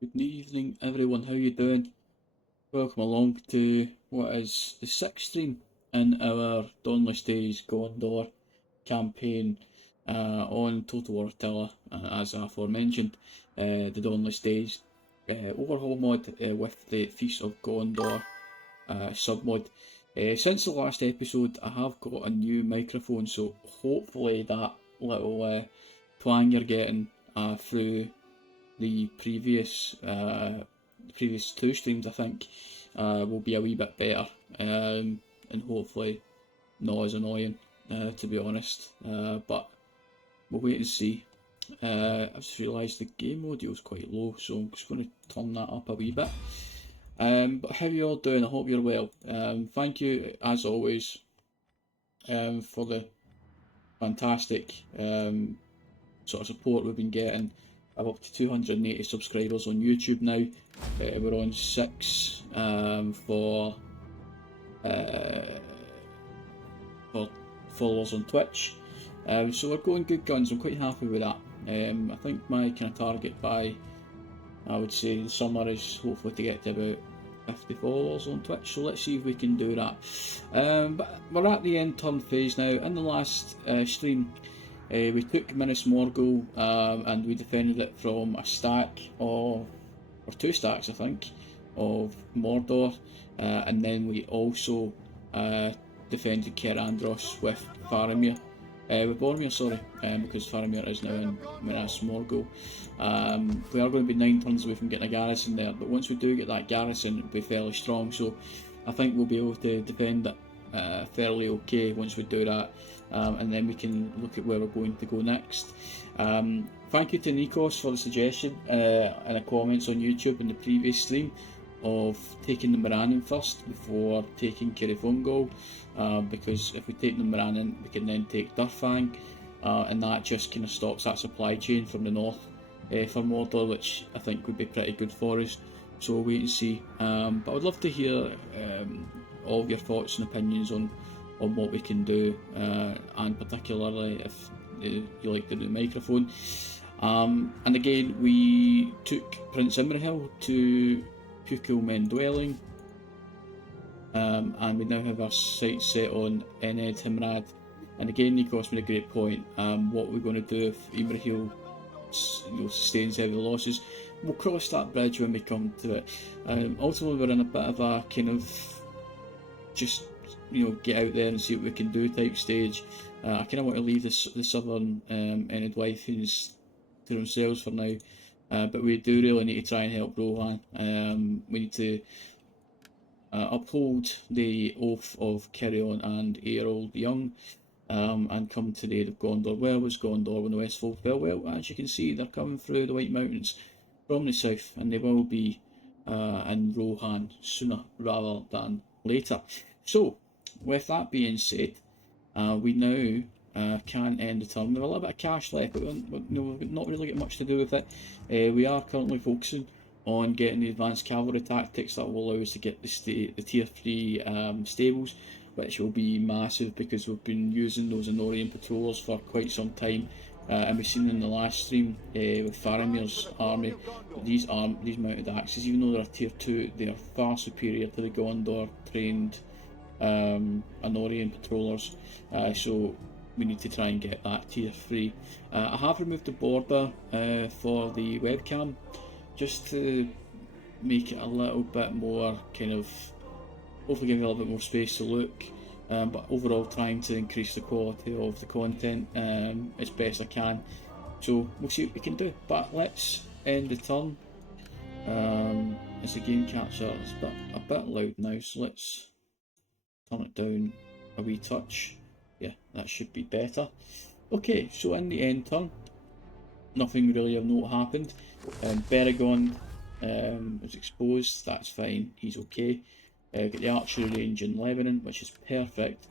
Good evening, everyone. How you doing? Welcome along to what is the sixth stream in our Dawnless Days Gondor campaign on Total War Attila, as aforementioned. The Dawnless Days overhaul mod with the Feast of Gondor submod. Since the last episode, I have got a new microphone, so hopefully that little twang you're getting through the previous two streams, I think, will be a wee bit better, and hopefully not as annoying, to be honest. But we'll wait and see. I just realised the game audio is quite low, so I'm just going to turn that up a wee bit. But how you all doing? I hope you're well. Thank you, as always, for the fantastic sort of support we've been getting. I'm up to 280 subscribers on YouTube now. We're on 6 for followers on Twitch. So we're going good guns. I'm quite happy with that. I think my kind of target by, I would say, the summer is hopefully to get to about 50 followers on Twitch, so let's see if we can do that. But we're at the end turn phase now. In the last stream, we took Minas Morgul and we defended it from a stack of, or 2 stacks I think, of Mordor, and then we also defended Ker Andros with Faramir. With Boromir, sorry, because Faramir is now in Minas Morgul. We are going to be 9 turns away from getting a garrison there, but once we do get that garrison, it'll be fairly strong, so I think we'll be able to defend it fairly okay once we do that, and then we can look at where we're going to go next. Thank you to Nikos for the suggestion in the comments on YouTube in the previous stream of taking the Morannon first before taking Cerefungol, because if we take the Morannon we can then take Durfang, and that just kind of stops that supply chain from the north for Mordor, which I think would be pretty good for us. So we'll wait and see, but I would love to hear all of your thoughts and opinions on what we can do, and particularly if you like the new microphone. And again, we took Prince Imrahil to Pukul Men Dwelling, and we now have our sights set on Ened Himrad. And again, Nikos made a great point. What we're going to do if Imrahil sustains heavy losses, we'll cross that bridge when we come to it. Ultimately, we're in a bit of a kind of just get out there and see what we can do type stage. I kind of want to leave the southern Ened Wythens to themselves for now. But we do really need to try and help Rohan. We need to uphold the oath of Kirion and Eorl the Young, and come to the aid of Gondor. Where was Gondor when the Westfold fell? Well, as you can see, they're coming through the White Mountains from the south, and they will be in Rohan sooner rather than later. So, with that being said, we now can end the turn. We have a little bit of cash left, but we've not really got much to do with it. We are currently focusing on getting the advanced cavalry tactics that will allow us to get the tier 3 stables, which will be massive because we've been using those Anorian patrollers for quite some time. And we've seen in the last stream with Faramir's army, these mounted axes, even though they're tier 2, they are far superior to the Gondor trained Anorian patrollers. So we need to try and get that tier 3. I have removed the border for the webcam just to make it a little bit more kind of, hopefully give you a little bit more space to look, but overall trying to increase the quality of the content as best I can. So we'll see what we can do, but let's end the turn. As the game capture is a bit loud now, so let's turn it down a wee touch. Yeah, that should be better. Okay, so in the end turn, nothing really of note happened. Beragon was exposed, that's fine, he's okay. Got the archery range in Lebanon, which is perfect,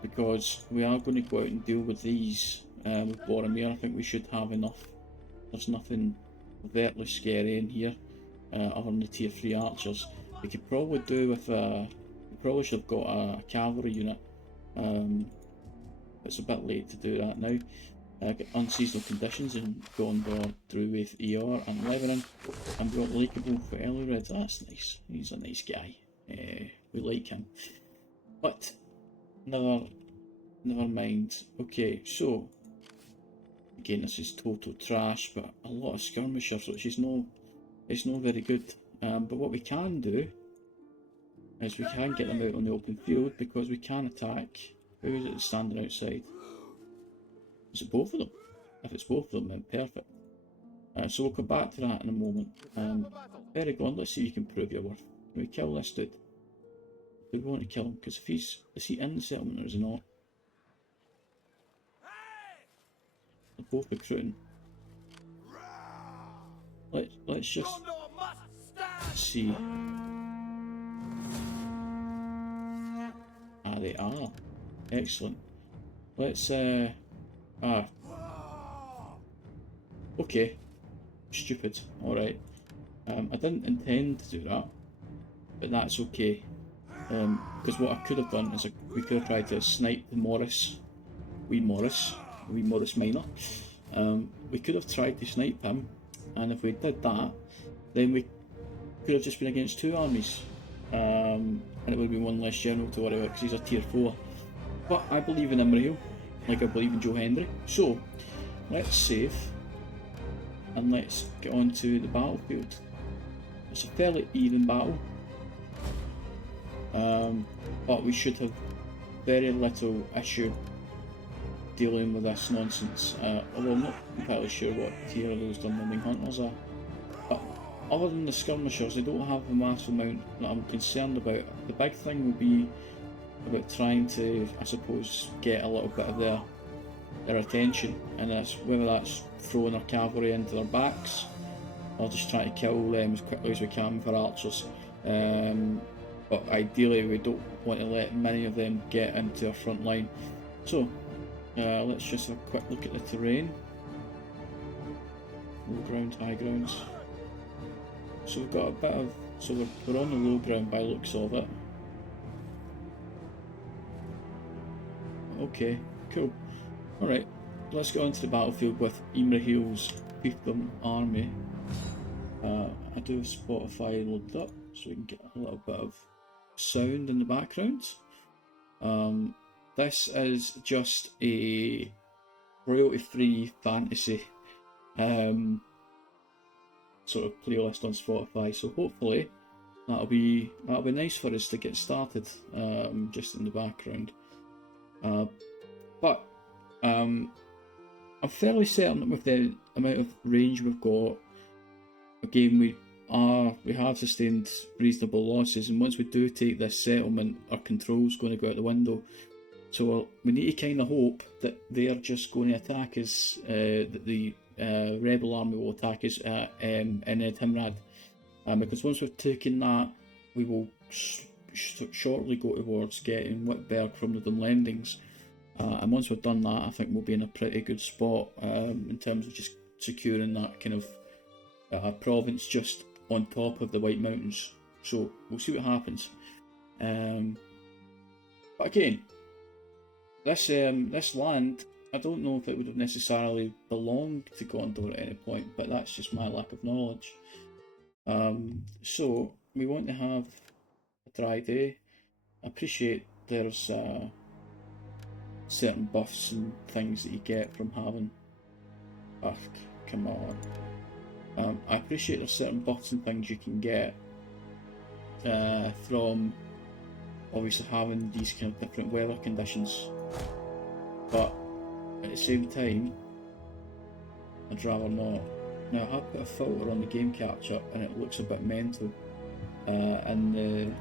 because we are going to go out and deal with these with Boromir. I think we should have enough. There's nothing overtly scary in here other than the tier 3 archers. We could probably do with we probably should have got a cavalry unit. It's a bit late to do that now. Get unseasonal conditions in Gondor, Drue ER and Lebanon, and we got likeable for Elred. That's nice. He's a nice guy. We like him. But never mind. Okay, so again, this is total trash, but a lot of skirmishers, which is it's not very good. But what we can do is we can get them out on the open field because we can attack. Who is it standing outside? Is it both of them? If it's both of them, then perfect. So we'll come back to that in a moment. Very good. Let's see if you can prove your worth. Can we kill this dude? Do we want to kill him? Because if is he in the settlement or is he not? They're both recruiting. Let's just see. Ah, they are. Excellent. Let's okay. Stupid. Alright. I didn't intend to do that, but that's okay. Because what I could have done is we could have tried to snipe the wee Morris Minor. We could have tried to snipe him, and if we did that, then we could have just been against two armies, and it would have been one less general to worry about because he's a tier 4. But I believe in Imrahil, like I believe in Joe Hendry. So let's save and let's get on to the battlefield. It's a fairly even battle, but we should have very little issue dealing with this nonsense. Although I'm not entirely sure what tier those Dunlending Hunters are. But other than the skirmishers, they don't have a massive amount that I'm concerned about. The big thing will be about trying to, I suppose, get a little bit of their attention, and that's whether that's throwing our cavalry into their backs or just trying to kill them as quickly as we can with our archers. But ideally we don't want to let many of them get into our front line. So let's just have a quick look at the terrain. Low ground, high grounds. So we've got a bit of, so we're on the low ground by the looks of it. Okay, cool. Alright, let's go onto the battlefield with Imrahil's fiefdom army. I do have Spotify loaded up so we can get a little bit of sound in the background. This is just a royalty-free fantasy sort of playlist on Spotify, so hopefully that'll be nice for us to get started just in the background. But I'm fairly certain that with the amount of range we've got, again we have sustained reasonable losses, and once we do take this settlement, our control's going to go out the window. So we need to kind of hope that they're just going to attack us, that the rebel army will attack us in Timrad, because once we've taken that, we will shortly go towards getting Whitberg from the Dunlendings. And once we've done that, I think we'll be in a pretty good spot in terms of just securing that kind of province just on top of the White Mountains. So we'll see what happens. But again, this land, I don't know if it would have necessarily belonged to Gondor at any point, but that's just my lack of knowledge. So we want to have a dry day. I appreciate there's certain buffs and things that you get from having. Ah, come on. I appreciate there's certain buffs and things you can get from obviously having these kind of different weather conditions, but at the same time, I'd rather not. Now I have put a filter on the game capture and it looks a bit mental, and the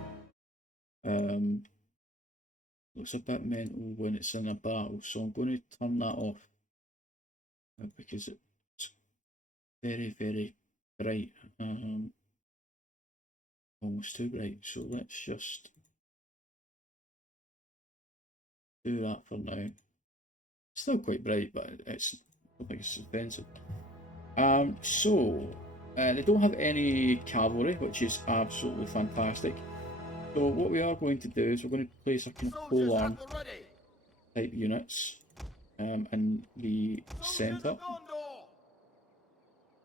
looks a bit mental when it's in a battle, so I'm going to turn that off because it's very, very bright, almost too bright. So let's just do that for now. It's still quite bright, but I don't think it's offensive. So they don't have any cavalry, which is absolutely fantastic. So what we are going to do is we're going to place a kind of polearm type units in the centre.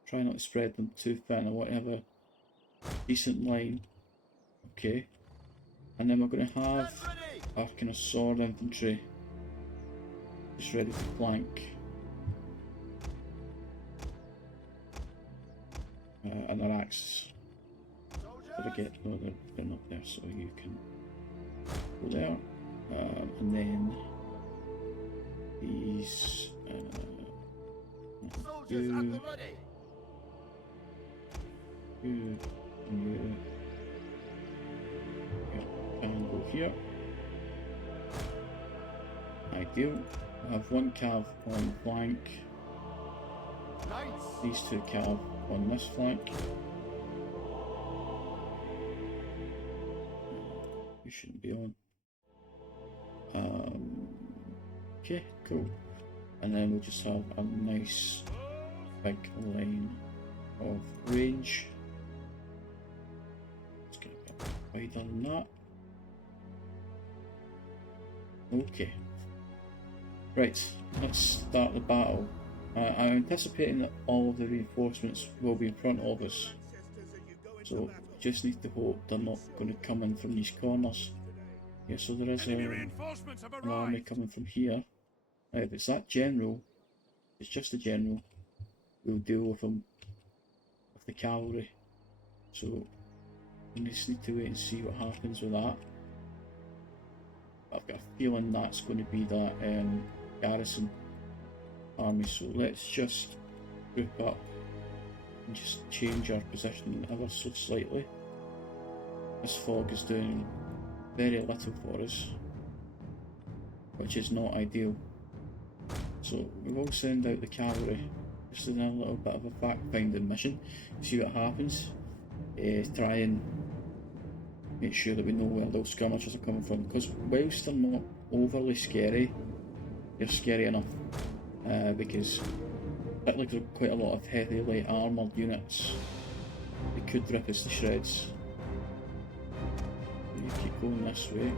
Try not to spread them too thin. I want to have a decent line. Okay. And then we're going to have our kind of sword infantry just ready to flank. And our axes. Did I get? No, they're not there, so you can go there. And then these. You. And go here. Ideal. I have one cav on flank. These two cav on this flank. You shouldn't be on. Okay, cool. And then we'll just have a nice big line of range. Let's get a bit wider than that. Okay. Right, let's start the battle. I'm anticipating that all of the reinforcements will be in front of us. So just need to hope they're not going to come in from these corners. Yeah, so there is an army coming from here. Now if it's that general, it's just a general, we'll deal with them with the cavalry. So we just need to wait and see what happens with that. I've got a feeling that's going to be that garrison army, so let's just group up and just change our position ever so slightly. This fog is doing very little for us, which is not ideal. So we will send out the cavalry just in a little bit of a fact finding mission, see what happens, try and make sure that we know where those skirmishers are coming from, because whilst they're not overly scary, they're scary enough, because particularly there are quite a lot of heavy light armoured units. They could rip us to shreds. You keep going this way,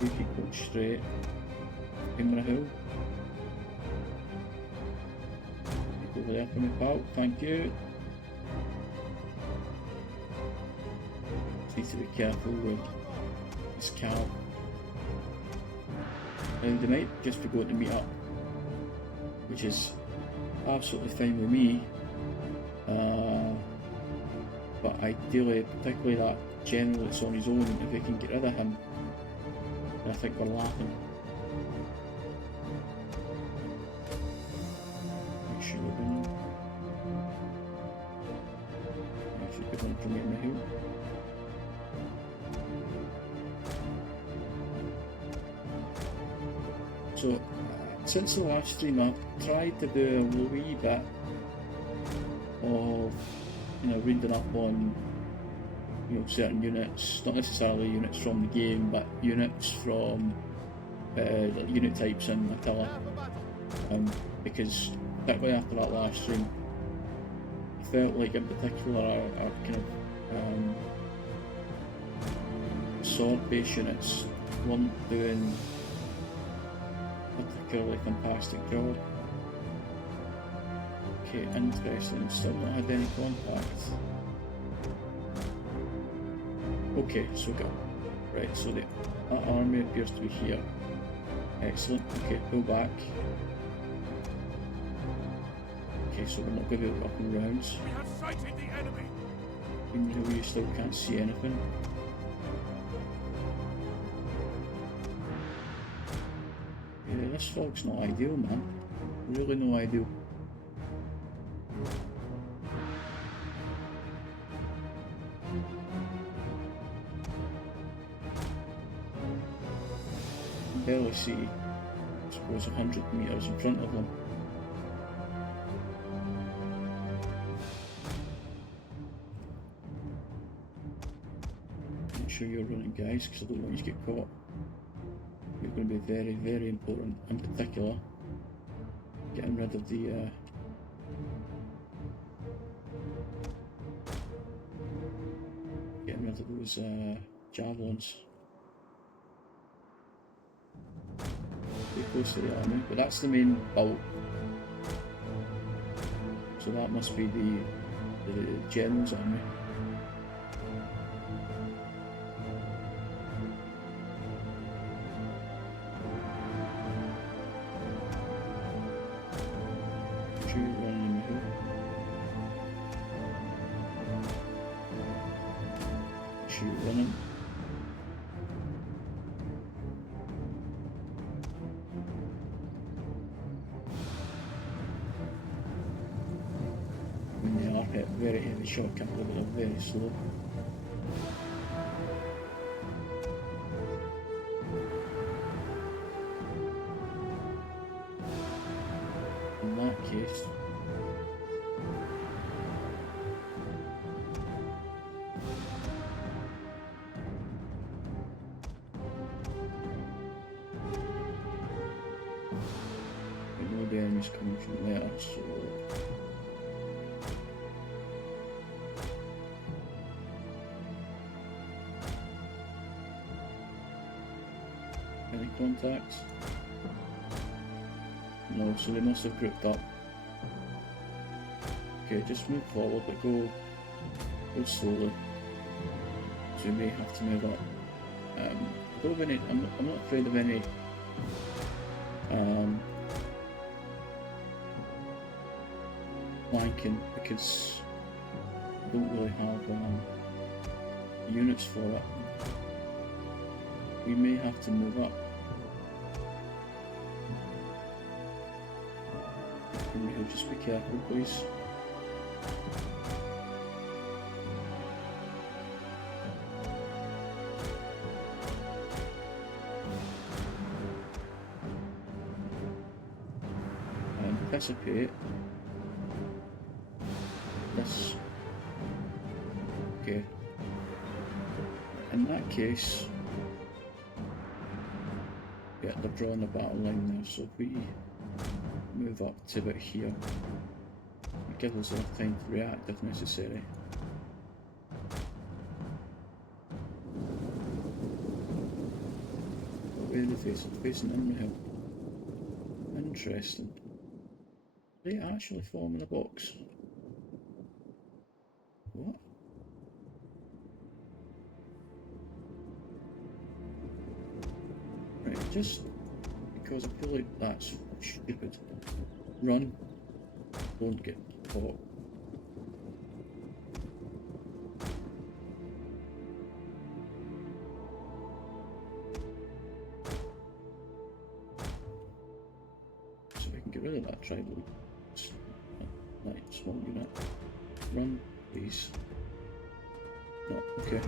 you keep going straight. Hill. Over there for me, pal, thank you. Just need to be careful with this cow. And they might just be going to meet up, which is absolutely fine with me. But ideally, particularly that general that's on his own, if we can get rid of him, I think we're laughing. Make sure we're going. Actually, good one from the hill. So, since the last stream, I've tried to do a wee bit of, reading up on, certain units, not necessarily units from the game, but units from unit types in Attila, because particularly after that last stream, I felt like in particular our kind of sword-based units weren't doing a particularly fantastic job. Okay, interesting, still not had any contact. Okay, so go. Right, so that army appears to be here. Excellent, okay, pull back. Okay, so we're not going to be able to up in rounds. We have sighted the enemy. Even though you still can't see anything. Yeah, this fog's not ideal, man. Really not ideal. Barely see, I suppose, 100 metres in front of them. Make sure you're running, guys, because I don't want you to get caught. You're going to be very, very important, in particular getting rid of the those javelins. pretty close to the army, but that's the main bulk. So that must be the general's army. Drue-done. When they are hit, very heavy shot cavalry, but they're very slow. In that case, I know the enemy's coming from there, so any contacts? No, so they must have grouped up. Okay, just move forward, but go slowly. So we may have to move up. I don't have any, I'm not afraid of any flanking because I don't really have units for it. We may have to move up. Just be careful, please. Anticipate this. Okay. In that case, yeah, they're drawing the battle line there, so if we move up to about here, it gives us enough time to react if necessary. Where are they facing? Facing Imrahil. Interesting. They actually form in a box. What? Right, just because I feel like that's stupid. Run. Don't get caught. So we can get rid of that tribal. Right, small unit. Run, please. No, okay.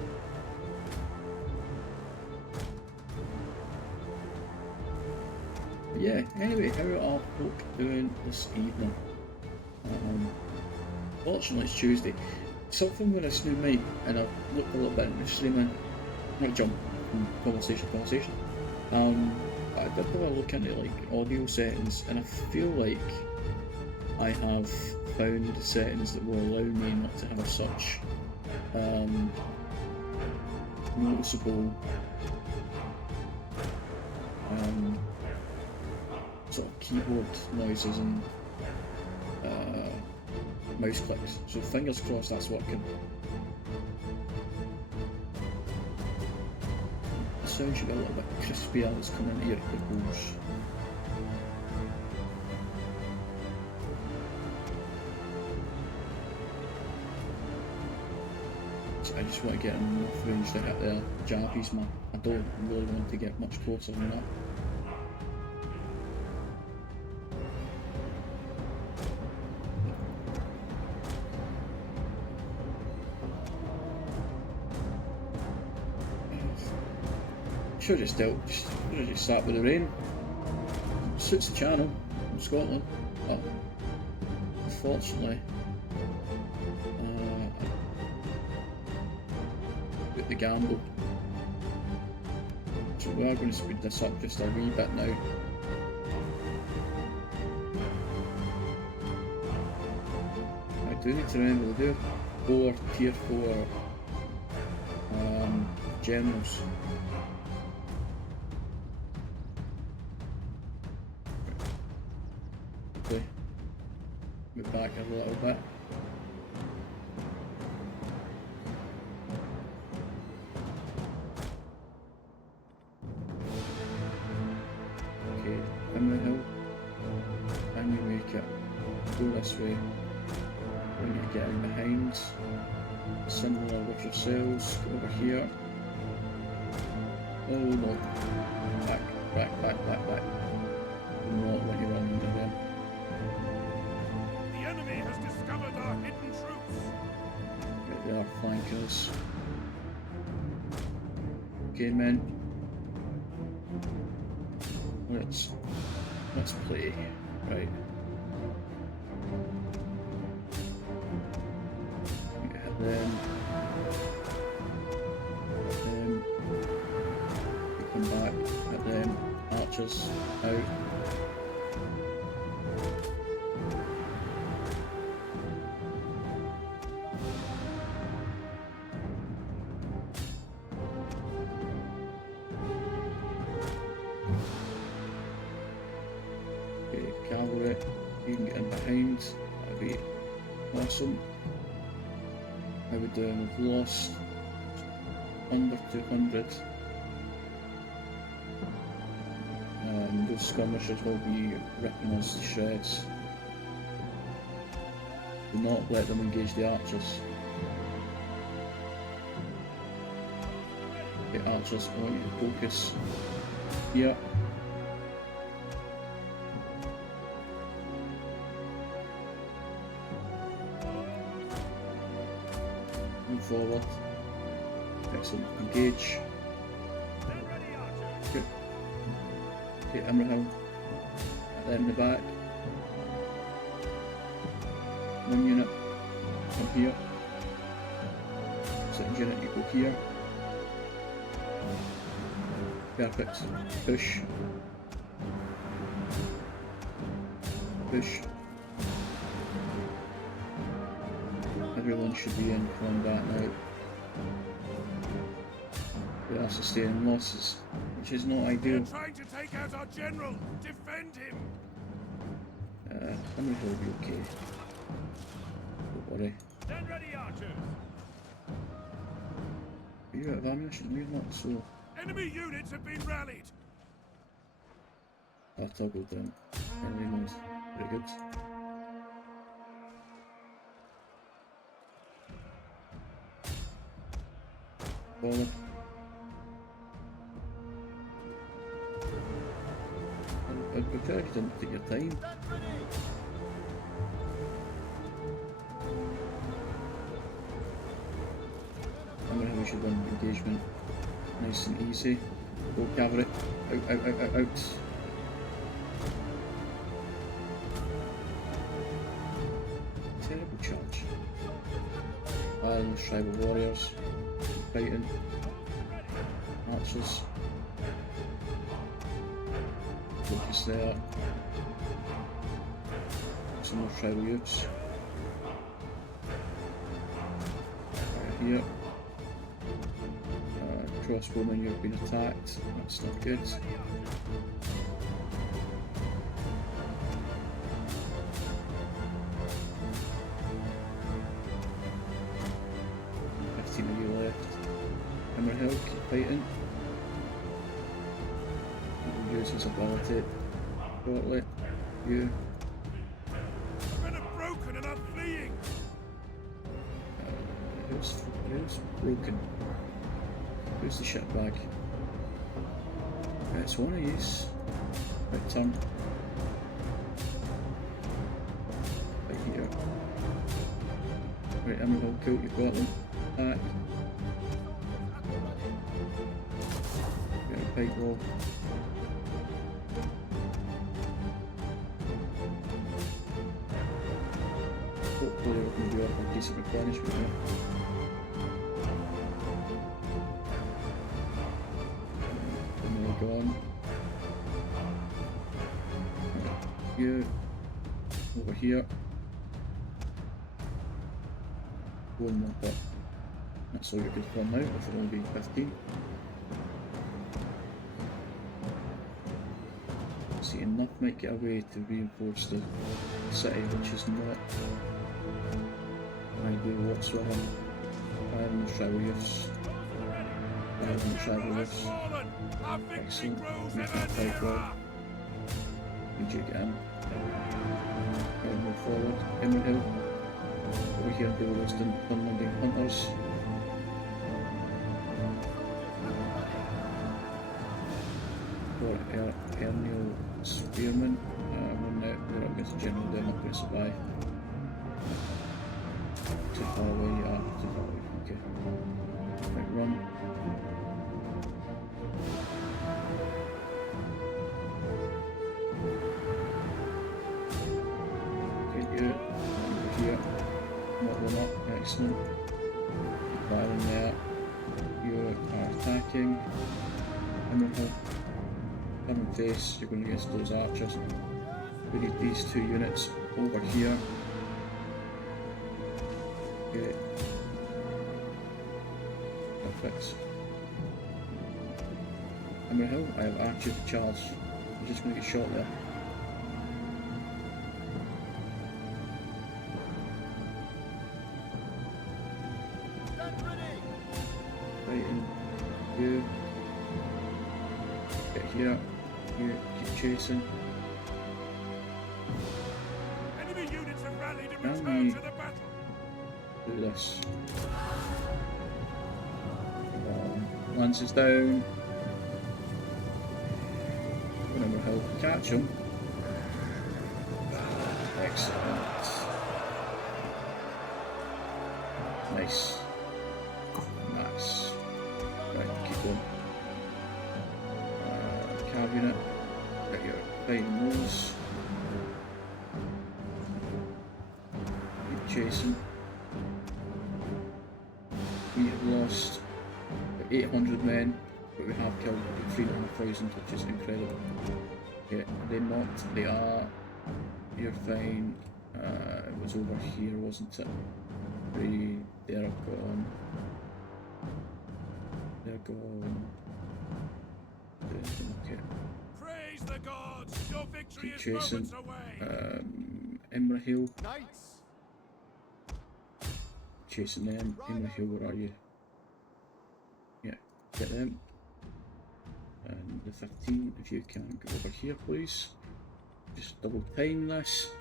Yeah, anyway, how are folk doing this evening? Fortunately it's Tuesday. Something with this new mic, and I've looked a little bit into streaming, not jump from conversation to conversation. I did have a look into like audio settings, and I feel like I have found settings that will allow me not to have such noticeable sort of keyboard noises and mouse clicks. So fingers crossed that's working. The sound should be a little bit crispier as coming into your earphones. So I just want to get enough range to hit the Japanese map. I don't really want to get much closer than that. Should have just sat with the rain. Suits the channel in Scotland, but unfortunately, with the gamble. So we are going to speed this up just a wee bit now. I do need to remember they do have 4 tier 4 generals. a little bit. Okay, in the hill, and you make it go this way. When you get in behind, similar with yourselves, go over here. Oh no, back. Do not want you running into them. The enemy has discovered our hidden troops. Right, they are flanking us. Okay, men. Let's play. Right. Hit them. You come back. Hit them. Archers out. Cavalry, you can get in behind, that'd be awesome. How we doing? We've lost under 200. Those skirmishers will be ripping us to shreds. Do not let them engage the archers. Okay, archers, I want you to focus here. Move forward. Excellent. Engage. Good. Okay, Imrahil. At the end of the back. One unit. Come here. Second unit, you go here. Perfect. Push. Push. Everyone should be in combat now. We are sustaining losses, which is not ideal. They're trying to take out our general. Defend him. Henry will be okay. Don't worry. Stand ready, archers. Are you out of ammunition? You're not, so. Enemy units have been rallied. That toggled down. Early mode. Very good. Forward. I'd prefer if you didn't take your time. I'm gonna have we should win engagement. Nice and easy. Go cavalry. Out. Terrible charge. And tribal warriors. Fighting. Archers. Focus there. Some more tribal youths. Right here. Crossbowmen, you've been attacked. That's not good. Of you left. Imrahil, keep fighting. Use his ability shortly. You. Men are broken and are fleeing. Who's broken? Who's the shitbag? It's one of these. Right turn. Right here. Right, Imrahil, cool, you've got them. Back. Get a pike wall. Hopefully we can do a decent replenishment here. And then go on. You over here. One more bit. That's all you could run out if it only be 15. See you enough might get away to reinforce the city, which is not ideal whatsoever. Fire on the Fiefs. Fire on the Fiefs. Excellent. Make that fight well. Need you to get in. And move forward. Emerald Hill. Over here, do those Dunlending Hunters. For Erniel Spearman. They're up against the General, they're not going to survive. Too far away, yeah, too far away. Okay. Right, run. Okay, you. Over here. Model them up. Excellent. Firing there. You are attacking. Emerald Hill. Come and face, you're going against those archers. We need these two units over here. Okay. Perfect. Emerald Hill, I have archer to charge. I'm just going to get shot there. Right in. You. Get here. You keep chasing. Enemy units have rallied and returned to the battle. Do this. Lance is down. Whatever help catch him. Excellent. Nice. Nice. Right, keep going. Cav unit. Got your fighting those. Keep chasing. We have lost 800 men, but we have killed 3,500, which is incredible. Yeah, they're not. They are. You're fine. It was over here, wasn't it? They're gone. They're gone. Okay. Praise the gods! Your victory Keep is chasing. moments away. Emerald Hill. Knights! Chasing them. Emerald Hill, where are you? Yeah, get them. And the 15, if you can go over here, please. Just double time this.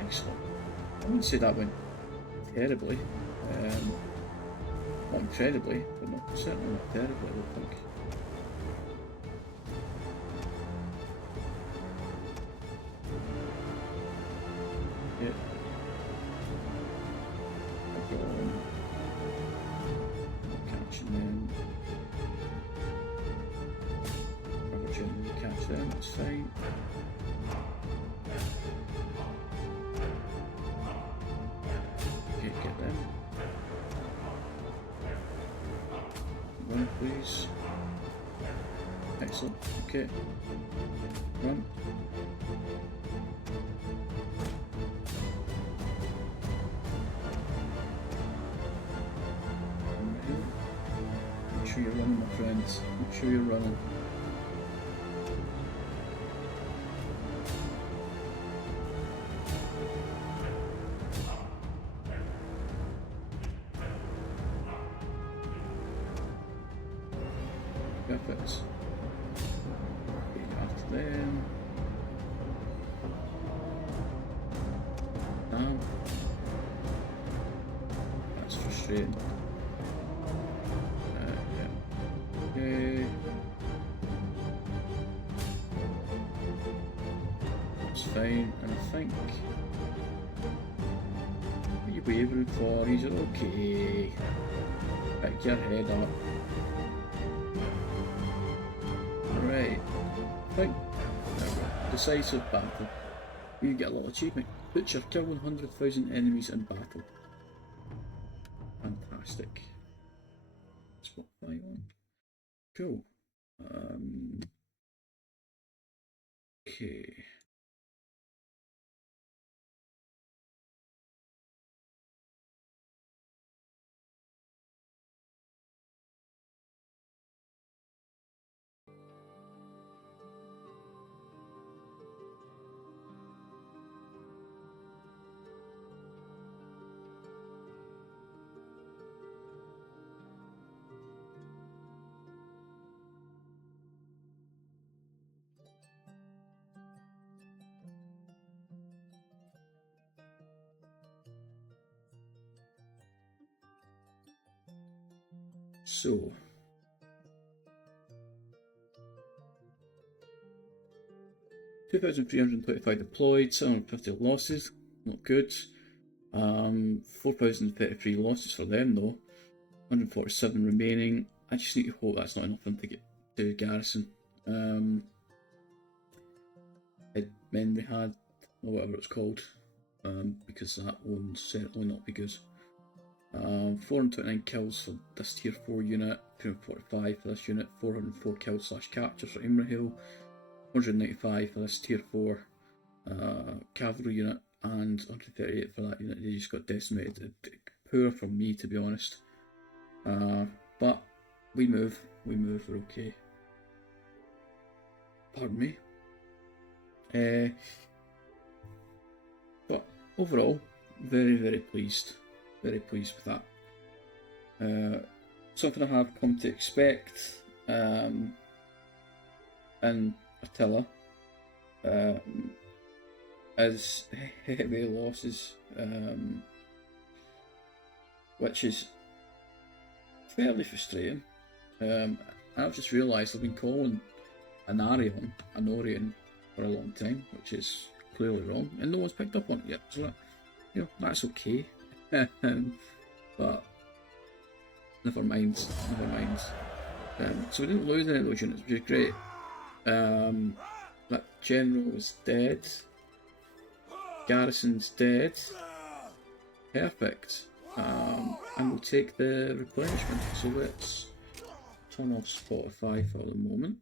Excellent. I wouldn't say that went terribly. Not incredibly, but not certainly not terribly, I don't think. Yeah. I've got catching them. Cover generally catch them, that's fine. Okay, get them. Run, please. Excellent. Okay. Run. Make sure you're running, my friends. Make sure you're running. Perfect. After them. Now. That's frustrating. Yeah. Okay. That's fine, and I think. What are you wavering for? He's okay. Pick your head up. Right, think decisive battle. You get a lot of achievement. Butcher, kill 100,000 enemies in battle. Fantastic. That's what I want. Cool. Okay. So, $2,325 deployed, 750 losses, not good. 4,033 losses for them though, 147 remaining. I just need to hope that's not enough for them to get to garrison. Men we had, or whatever it's called, because that will certainly not be good. 429 kills for this tier 4 unit, 245 for this unit, 404 kills / captures for Imrahil, 195 for this tier 4 cavalry unit, and 138 for that unit. They just got decimated. Poor from me, to be honest. But we move, we're okay. Pardon me. But overall, very pleased. Very pleased with that. Something I have come to expect in Attila is heavy losses, which is fairly frustrating. I've just realised I've been calling an Orion for a long time, which is clearly wrong, and no one's picked up on it yet. So that, that's okay. But never mind. So we didn't lose any of those units, which is great. That general is dead. Garrison's dead. Perfect. And we'll take the replenishment. So let's turn off Spotify for the moment.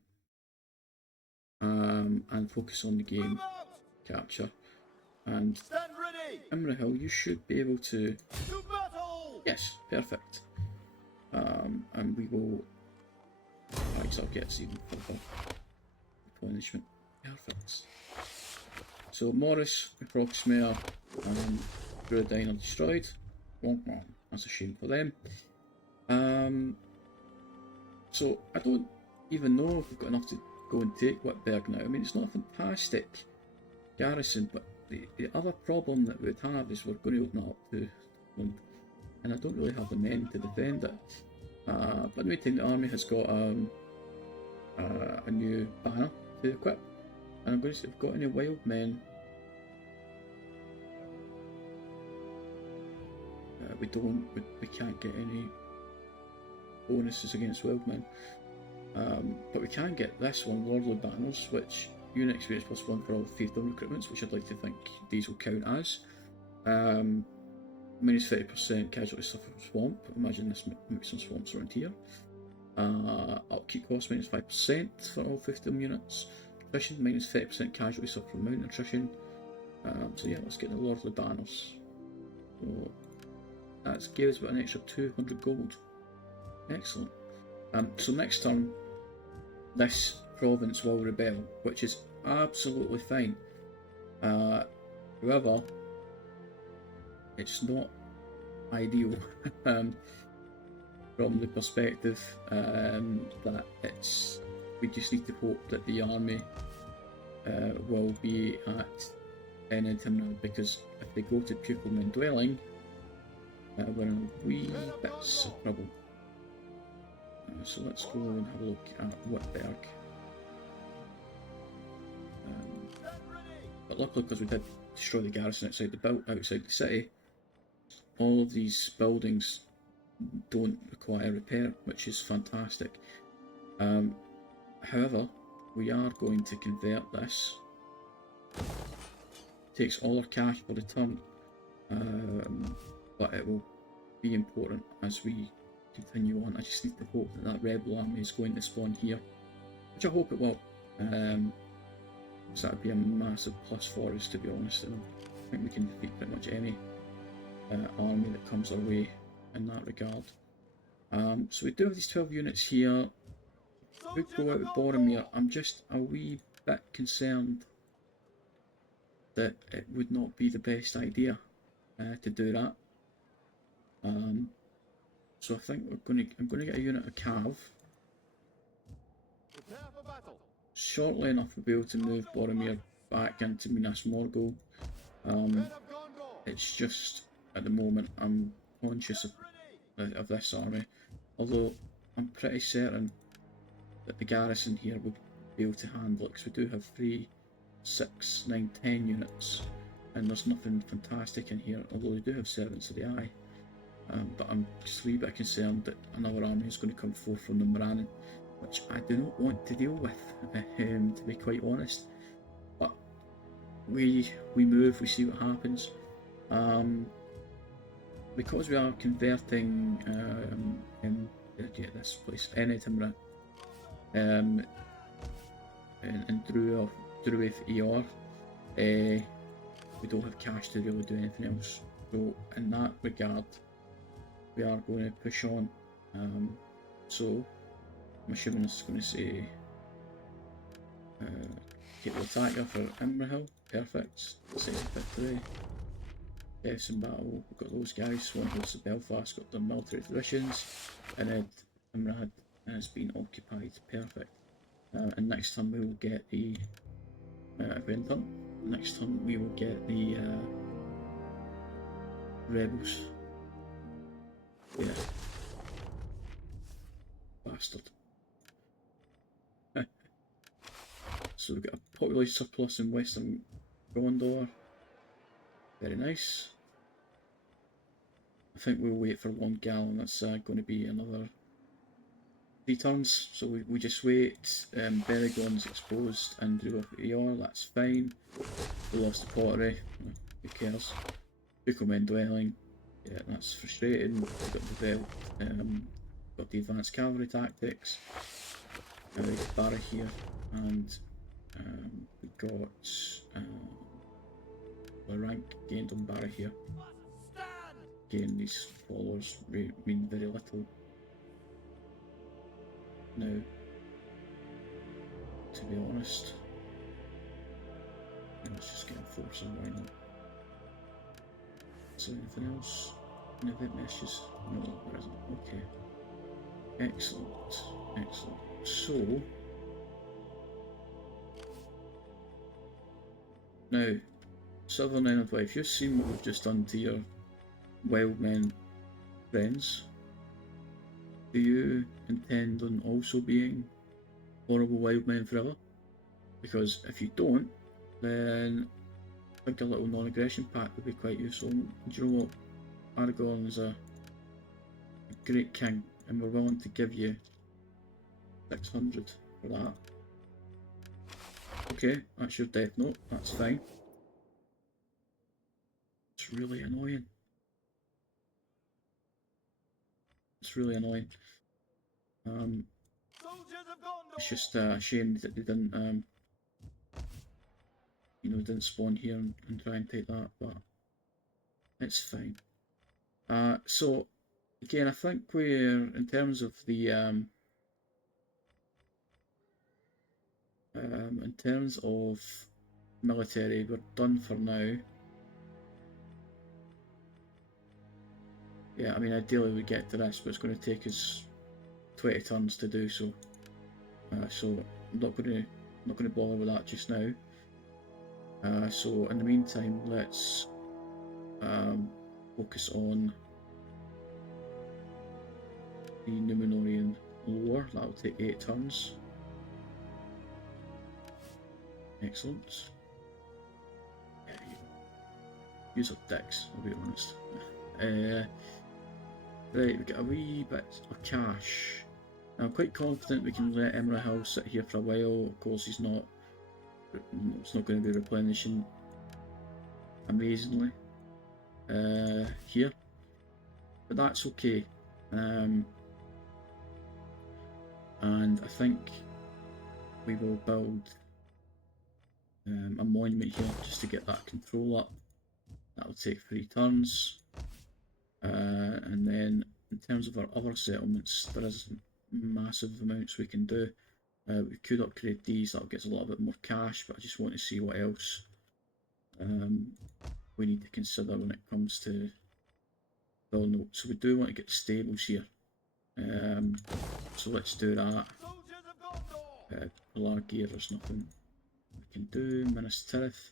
And focus on the game capture. And Imrahil, you should be able to. Yes, perfect. And we will. Right, so I'll get even further replenishment. Perfect. So Morris, Proxmare, and Drue-done are destroyed. That's a shame for them. So I don't even know if we've got enough to go and take Wittenberg now. I mean, it's not a fantastic garrison, but the other problem that we'd have is we're going to open it up to England, and I don't really have the men to defend it. But in the meantime, the army has got a new banner to equip, and I'm going to see if we've got any wild men. We don't. We can't get any bonuses against wild men. But we can get this one, Lordly Banners, which unit experience +1 for all fiefdom recruitments, which I'd like to think these will count as. Minus 30% casualty suffer from swamp. Imagine this maybe some swamps around here. Upkeep cost minus 5% for all fiefdom units. Attrition minus 30% casualty suffer from mountain attrition. So yeah, let's get the Lordly Banners. So that gives us about an extra 200 gold. Excellent. So next turn, this province will rebel, which is absolutely fine. However, it's not ideal from the perspective that we just need to hope that the army will be at Enedham, because if they go to Pupilmen Dwelling, we're in a wee bit of trouble. So let's go and have a look at Wittenberg. But luckily, because we did destroy the garrison outside the city, all of these buildings don't require repair, which is fantastic. However, we are going to convert this. Takes all our cash for the turn, but it will be important as we continue on. I just need to hope that that rebel army is going to spawn here, which I hope it will. So that would be a massive plus for us, to be honest, and I think we can defeat pretty much any army that comes our way in that regard. So we do have these 12 units here. We go out with Boromir. I'm just a wee bit concerned that it would not be the best idea to do that. So I think I'm going to get a unit of Cav. Shortly enough we'll be able to move Boromir back into Minas Morgul. It's just at the moment I'm conscious of this army. Although I'm pretty certain that the garrison here would be able to handle it, because we do have 3, 6, 9, 10 units, and there's nothing fantastic in here, although we do have Servants of the Eye. But I'm just a wee bit concerned that another army is going to come forth from the Morannon, which I do not want to deal with, to be quite honest. But we move, we see what happens. Because we are converting in this place, Enedimra, and Drue-done, we don't have cash to really do anything else. So in that regard, we are going to push on. So I'm assuming this is going to say Cable Attacker for Imrahil. Perfect. Save victory. Deaths in battle. We've got those guys. One goes to Belfast, got their military traditions, and then Imrahil has been occupied. Perfect. And next time we will get the next time we will get the rebels. Yeah. Bastard. So we've got a population surplus in western Gondor. Very nice. I think we'll wait for 1 gallon. That's going to be another 3 turns. So we just wait. Berigon's exposed and Drue-done, that's fine. We lost the pottery. Who cares? Buchelmen dwelling. Yeah, that's frustrating. We've got the advanced cavalry tactics. We got Barra here, and we've got the rank gained on Barra here. Again, these followers mean very little now, to be honest. Let's just get enforcer, why not? Is there anything else? Any event messages? No, there isn't. Okay. Excellent. Excellent. So now, Southern Island Wife, you've seen what we've just done to your Wildmen friends. Do you intend on also being horrible Wildmen forever? Because if you don't, then I think a little non-aggression pact would be quite useful. Do you know what? Aragorn is a great king, and we're willing to give you 600 for that. Okay, that's your death note, that's fine. It's really annoying. It's really annoying. It's just a shame that they didn't, didn't spawn here and try and take that, but it's fine. So again, I think we're, in terms of the in terms of military, we're done for now. Yeah, I mean, ideally we get to this, but it's going to take us 20 turns to do so. So I'm not going to bother with that just now. So in the meantime, let's focus on the Numenorian lore. That'll take 8 turns. Excellent. Use up dicks, I'll be honest. Right, we get a wee bit of cash. Now, I'm quite confident we can let Imrahil sit here for a while. Of course, it's not going to be replenishing amazingly here, but that's okay. And I think we will build a monument here just to get that control up. That will take 3 turns. And then in terms of our other settlements, there is massive amounts we can do. We could upgrade these, that'll get us a little bit more cash, but I just want to see what else we need to consider when it comes to building. So we do want to get the stables here. So let's do that. Polar Gear, there's nothing we can do. Minas Tirith,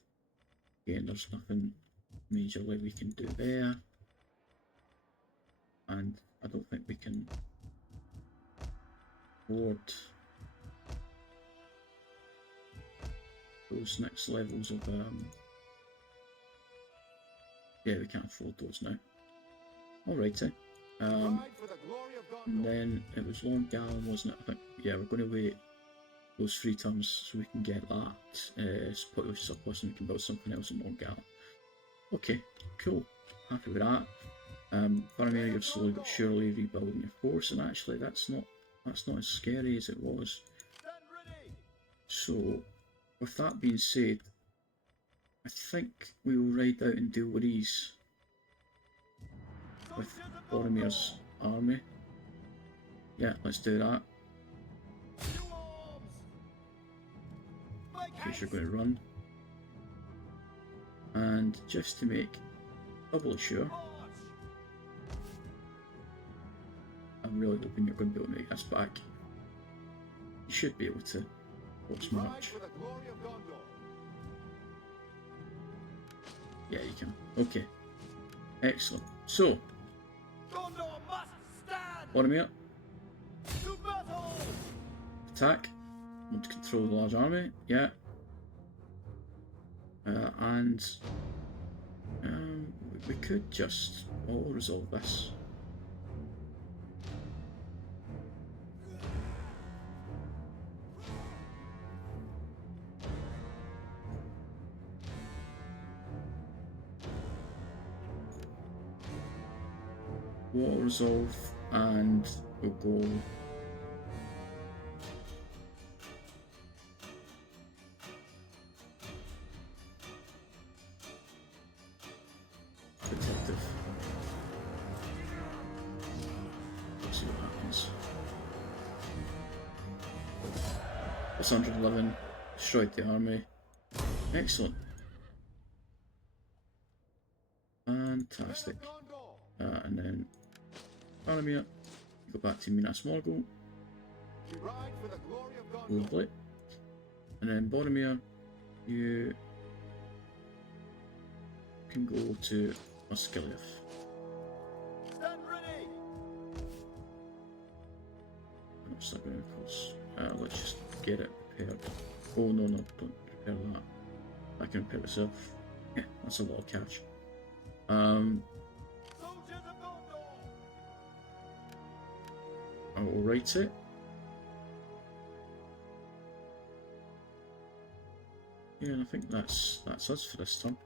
again, there's nothing majorly we can do there. And I don't think we can afford those next levels of yeah, we can't afford those now. Alrighty. And then it was Long Gallon, wasn't it? I think, yeah, we're going to wait those 3 turns so we can get that put those surplus and we can build something else in Long Gallon. Okay, cool. Happy with that. Faramir, you're slowly but surely rebuilding your force, and actually that's not as scary as it was. So, with that being said, I think we will ride out and deal with these with Boromir's army. Yeah, let's do that. In case you're going to run. And just to make doubly sure, I'm really hoping you're going to be able to make this back. You should be able to watch march. Yeah, you can. Okay. Excellent. So, Boromir, attack. Want to control the large army. Yeah. And we could just auto-resolve this. Auto-resolve, and we'll go protective. Let's see what happens. It's 111, destroyed the army. Excellent. Fantastic. And then Faramir, go back to Minas Morgul. Lovely. And then Boromir, you can go to Osgiliath. What's that going to cost? Let's just get it repaired. Oh no, don't repair that. I can repair myself. Yeah, that's a lot of cash. I'll write it. Yeah, and I think that's us for this turn.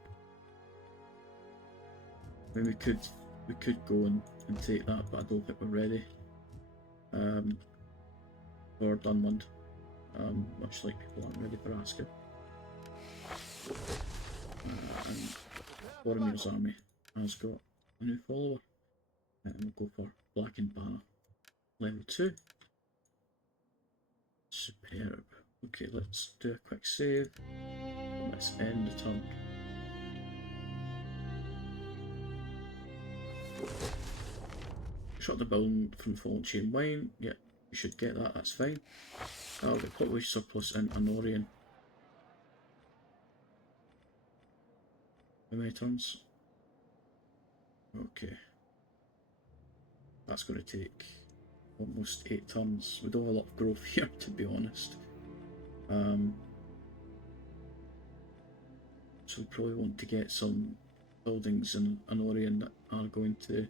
I mean, we could go and take that, but I don't think we're ready. For Dunland, much like people aren't ready for Asker. And Boromir's army has got a new follower, and we'll go for Blackened Banner, level 2. Superb. Okay, let's do a quick save. Let's end the turn. Shut the building from Fallen Chain Wine. Yeah, you should get that, that's fine. I'll get population surplus in Anorian. How many turns? Okay. That's going to take almost 8 turns. We don't have a lot of growth here, to be honest. So we probably want to get some buildings in Anorian that are going to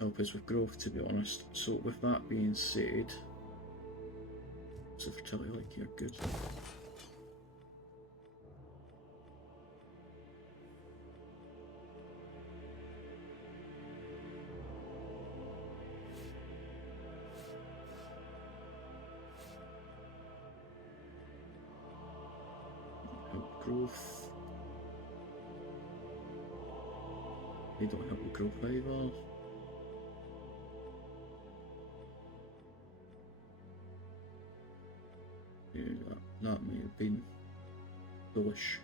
help us with growth, to be honest. So with that being said, so fertility, like, you're good. Help growth. They don't help with growth either. Yeah, that may have been bullish.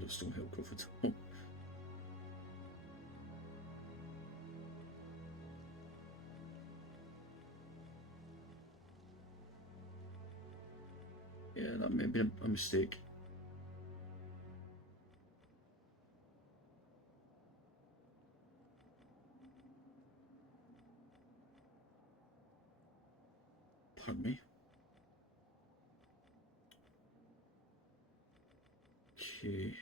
Just don't help growth at all. Yeah, that may be a mistake. Pardon me. Okay.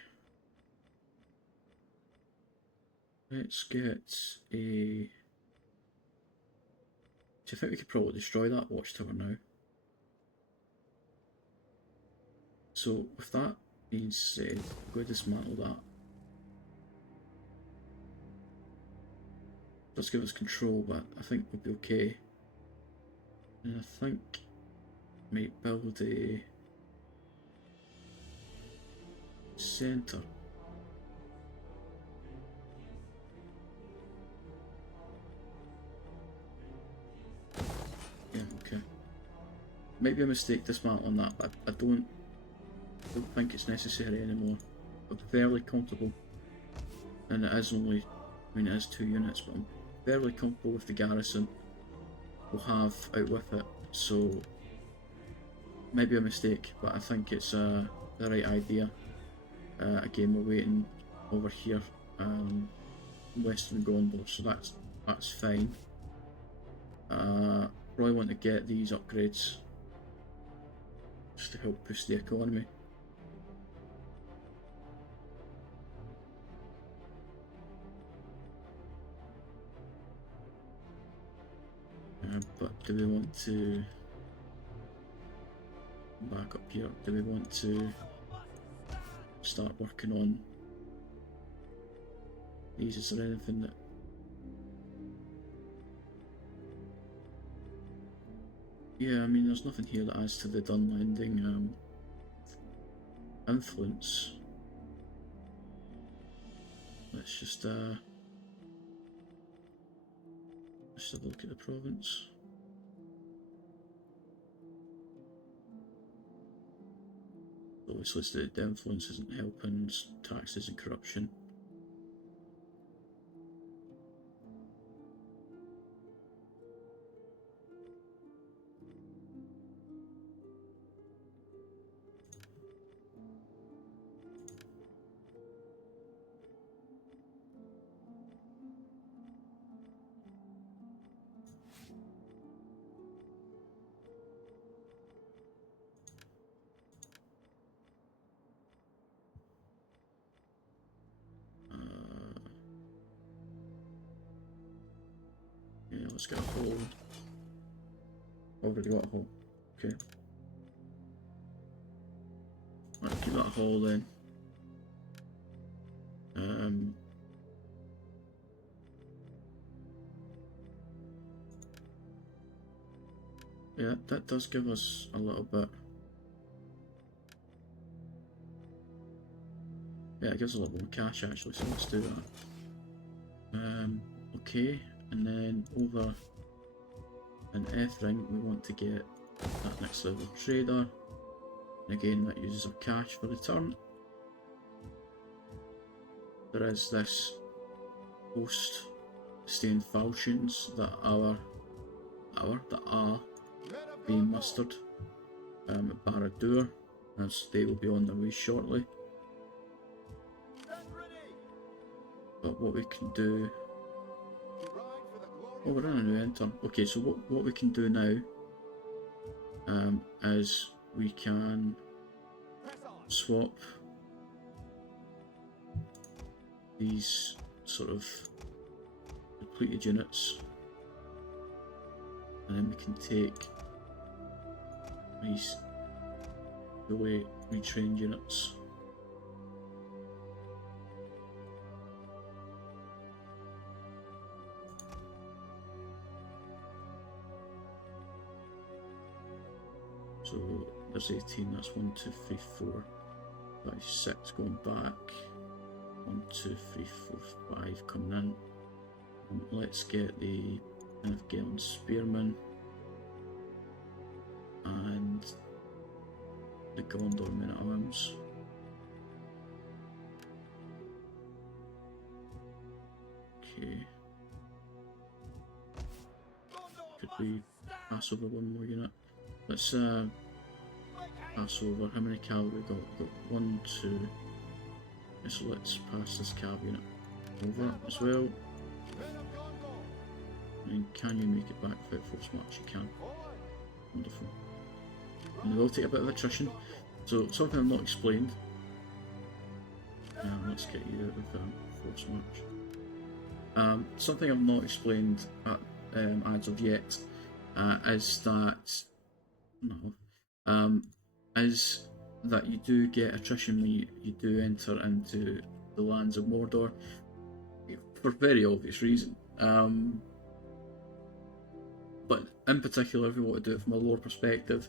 Let's get a... Do you think we could probably destroy that watchtower now? So, with that being said, I'm going to dismantle that. Does give us control, but I think we'll be okay. And I think might build a centre. Yeah, okay. Maybe a mistake dismantling that, but I don't think it's necessary anymore. I'm fairly comfortable, and it is only, I mean it is 2 units, but I'm fairly comfortable with the garrison we'll have out with it, so maybe a mistake, but I think it's the right idea. Again, we're waiting over here, western Gondor, so that's fine. Probably want to get these upgrades just to help boost the economy. But do we want to back up here? Do we want to start working on these? Is there anything that I mean there's nothing here that adds to the Dunlending influence. Let's just have a look at the province. Obviously the influence isn't helping, taxes and corruption. Yeah, let's get a hole. Already got a hole. Okay. Right, keep that hole then. Yeah, that does give us a little bit. Yeah, it gives us a little more cash actually, so let's do that. Okay, and then over in Ethring we want to get that next level trader. And again, that uses our cash for the turn. There is this post stained falchions that are being mustered at Barad-dûr, as they will be on their way shortly. But what we can do... Oh, we're in a new enter. Okay, so what we can do now is we can swap these sort of depleted units, and then we can take these away retrained units. So there's 18, that's 1, 2, 3, 4, 5, 6 going back, 1, 2, 3, 4, 5 coming in. Let's get the Galen Spearmen and the Gondor men at arms. Okay. Could we pass over one more unit? Let's pass over. How many cavalry we got? We've got 1, 2. So let's pass this cav unit over as well. And can you make it back without force march? You can. Wonderful. And we will take a bit of attrition. So something I've not explained. Let's get you out of force march. Something I've not explained as of yet is that is that you do get attrition when you do enter into the lands of Mordor for very obvious reason. But in particular, if you want to do it from a lore perspective,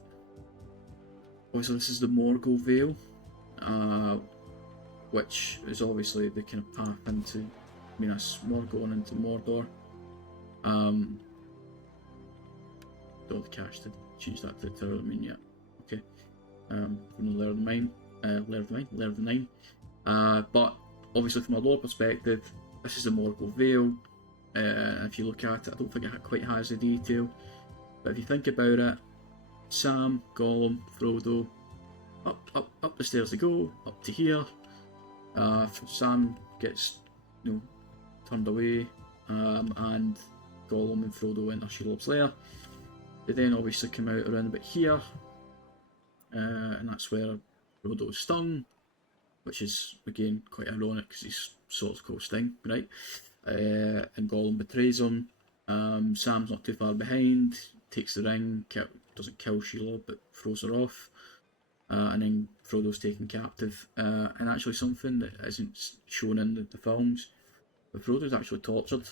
obviously this is the Morgul Vale, which is obviously the kind of path into Minas Morgul and into Mordor. The cache to change that to Tower of the Moon yet. Okay. From the Lair of the Nine. But obviously from a lore perspective, this is the Morgul Vale. If you look at it, I don't think it quite has the detail. But if you think about it, Sam, Gollum, Frodo, up the stairs they go, up to here. Sam gets, turned away, and Gollum and Frodo enter Shelob's Lair. They then obviously come out around about here, and that's where Frodo is stung, which is again quite ironic because he's Sword's Cold Sting, right? And Gollum betrays him. Sam's not too far behind, takes the ring, doesn't kill Shelob but throws her off, and then Frodo's taken captive. And actually something that isn't shown in the films, but Frodo's actually tortured,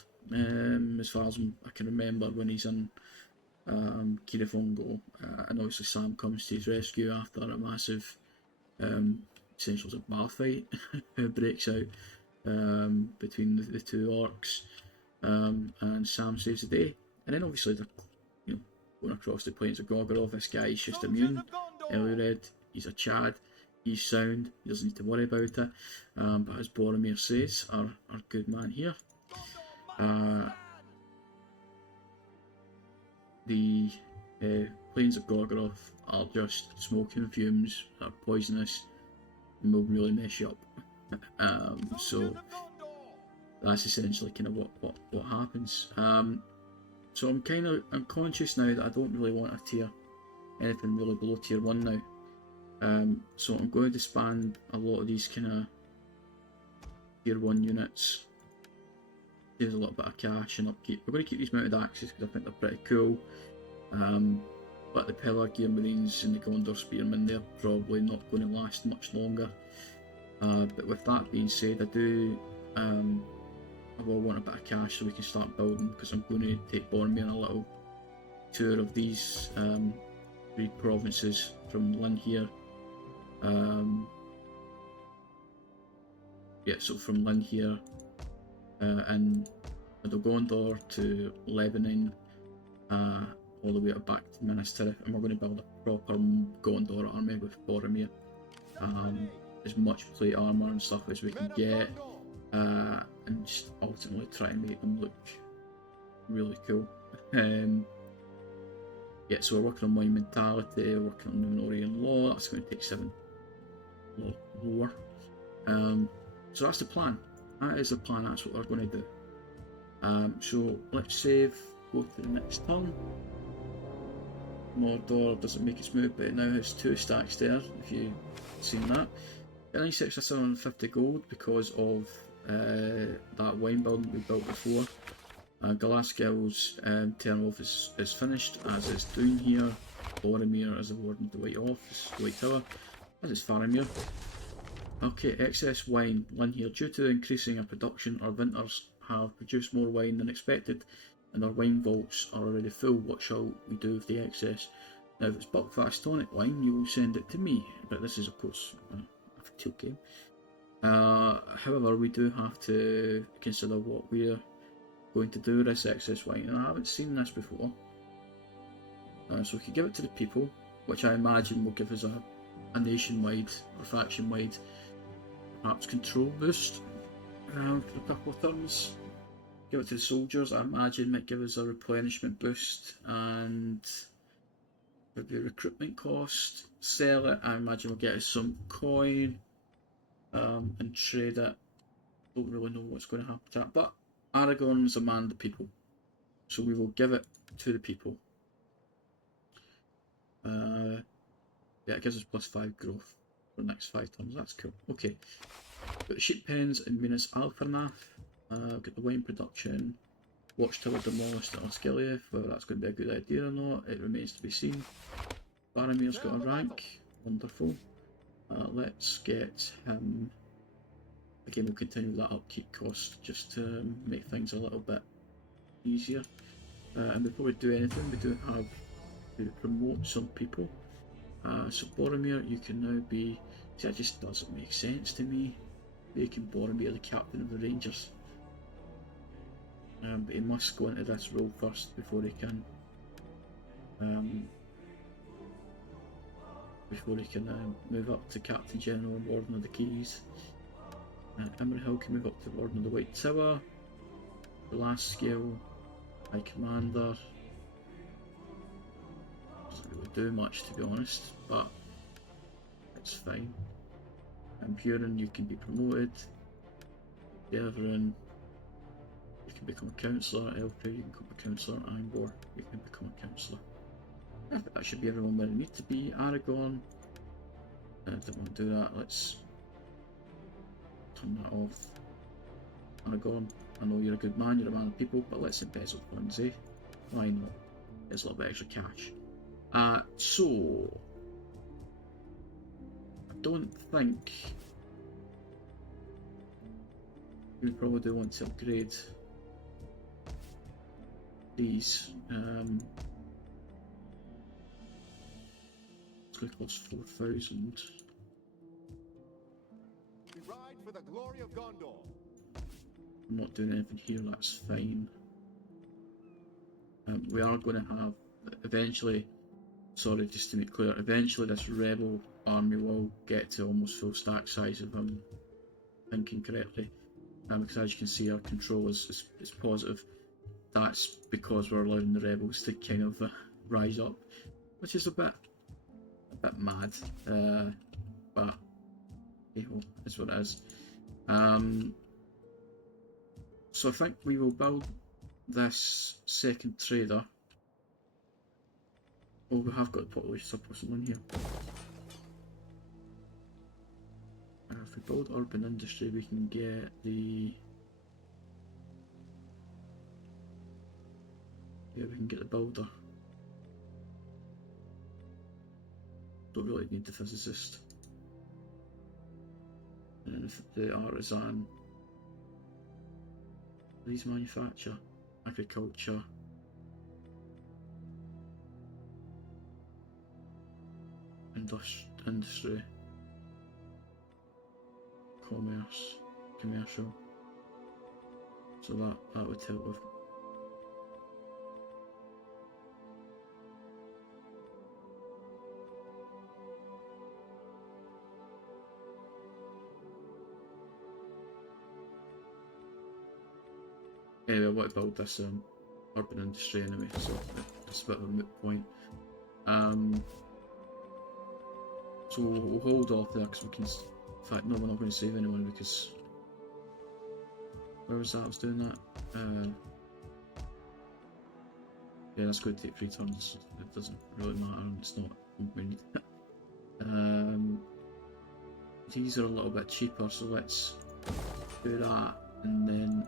as far as I can remember, when he's in Kirifongo, and obviously Sam comes to his rescue after a massive, essentially a bar fight breaks out between the two orcs, and Sam saves the day. And then obviously they're going across the plains of Gorgoroth. This guy is just immune. Elred, he's a Chad, he's sound, he doesn't need to worry about it. But as Boromir says, our good man here, the plains of Gorgoroth are just smoking fumes that are poisonous and will really mess you up. So that's essentially kind of what happens. So I'm conscious now that I don't really want to tier anything really below tier 1 now. So I'm going to disband a lot of these kind of tier 1 units. There's a little bit of cash and upkeep. We're going to keep these mounted axes because I think they're pretty cool. But the Pillar Gear Marines and the Gondor Spearmen, they're probably not going to last much longer. But with that being said, I will want a bit of cash so we can start building, because I'm going to take Boromir on a little tour of these 3 provinces from Linhir. So from Linhir and Gondor to Lebanon, all the way up back to Minas Tirith, and we're going to build a proper Gondor army with Boromir. As much plate armour and stuff as we can get, and just ultimately try and make them look really cool. So we're working on Wine Mentality, we're working on Numenorean Law. That's going to take 7 lore. So that's the plan. That is the plan, that's what we're going to do. So let's save, go to the next turn. Mordor doesn't make its move, but it now has 2 stacks there, if you've seen that. A nice extra 750 gold because of that wine building we built before. Galaskel's turn off is finished, as is Doon here. Boromir is awarded the White Tower, as is Faramir. Okay, excess wine. Linhir, due to increasing our production, our vintners have produced more wine than expected, and our wine vaults are already full. What shall we do with the excess? Now, if it's Buckfast tonic wine, you will send it to me, but this is of course a tilt game. However, we do have to consider what we're going to do with this excess wine, and I haven't seen this before. So we could give it to the people, which I imagine will give us a nationwide or faction-wide, perhaps, control boost for a couple of turns. Give it to the soldiers, I imagine might give us a replenishment boost and maybe recruitment cost. Sell it, I imagine will get us some coin, and trade it. Don't really know what's going to happen to that, but Aragorn's a man of the people, so we will give it to the people. Yeah, it gives us +5 growth for the next 5 turns. That's cool. Okay. Got the sheep pens and Minas Alfarnath. Got the wine production. Watchtower demolished at Osgiliath. Whether that's going to be a good idea or not, it remains to be seen. Baramir's got a rank. Wonderful. Let's get him. Again, we'll continue that upkeep cost just to make things a little bit easier. And before we do anything, we do have to promote some people. So Boromir, you can now be. See, that just doesn't make sense to me. Making Boromir the captain of the Rangers. But he must go into this role first before he can. Move up to Captain General and Warden of the Keys. Imrahil can move up to Warden of the White Tower. The last skill, High Commander. Doesn't really do much, to be honest, but it's fine. And Huron, you can be promoted. Deverin, you can become a councillor. Elfrey, you can become a councillor. Angor, you can become a councillor. I think that should be everyone where they need to be. Aragorn, I don't want to do that. Let's turn that off. Aragorn, I know you're a good man, you're a man of people, but let's embezzle funds, eh? Why not? There's a little bit extra cash. So I don't think we probably do want to upgrade these. It's going to cost 4,000. We ride for the glory of Gondor. I'm not doing anything here, that's fine. We are going to have, eventually, sorry, just to make clear, eventually this rebel army will get to almost full stack size if I'm thinking correctly. Because as you can see, our control is positive. That's because we're allowing the rebels to kind of rise up, which is a bit mad, but hey ho, is what it is. So I think we will build this second trader. Oh, we have got the population surplus in here. If we build urban industry, we can get the. Yeah, we can get the builder. Don't really need the physicist. And if the artisan. These manufacture, agriculture. Industry, commerce, commercial. So that would help with. Anyway, I want to build this urban industry anyway, so it's a bit of a moot point. So we'll hold off there because we can. In fact, no, we're not going to save anyone because. Where was that? I was doing that. Yeah, that's going to take 3 turns. It doesn't really matter, and it's not. We need it. These are a little bit cheaper, so let's do that, and then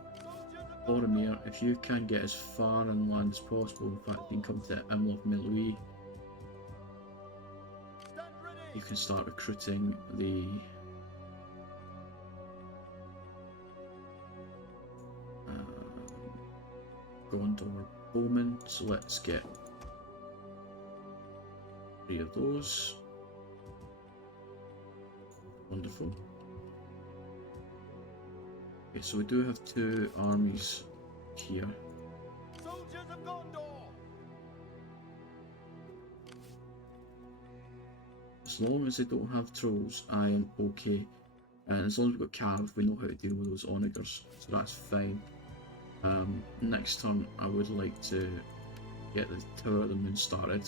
Boromir, if you can get as far inland as possible, in fact, you can come to Imloth Milui. You can start recruiting the Gondor bowmen, so let's get 3 of those. Wonderful. Okay, so we do have 2 armies here. Soldiers of Gondor! As long as they don't have trolls, I am okay. And as long as we've got Cav, we know how to deal with those onagers, so that's fine. Next turn, I would like to get the Tower of the Moon started,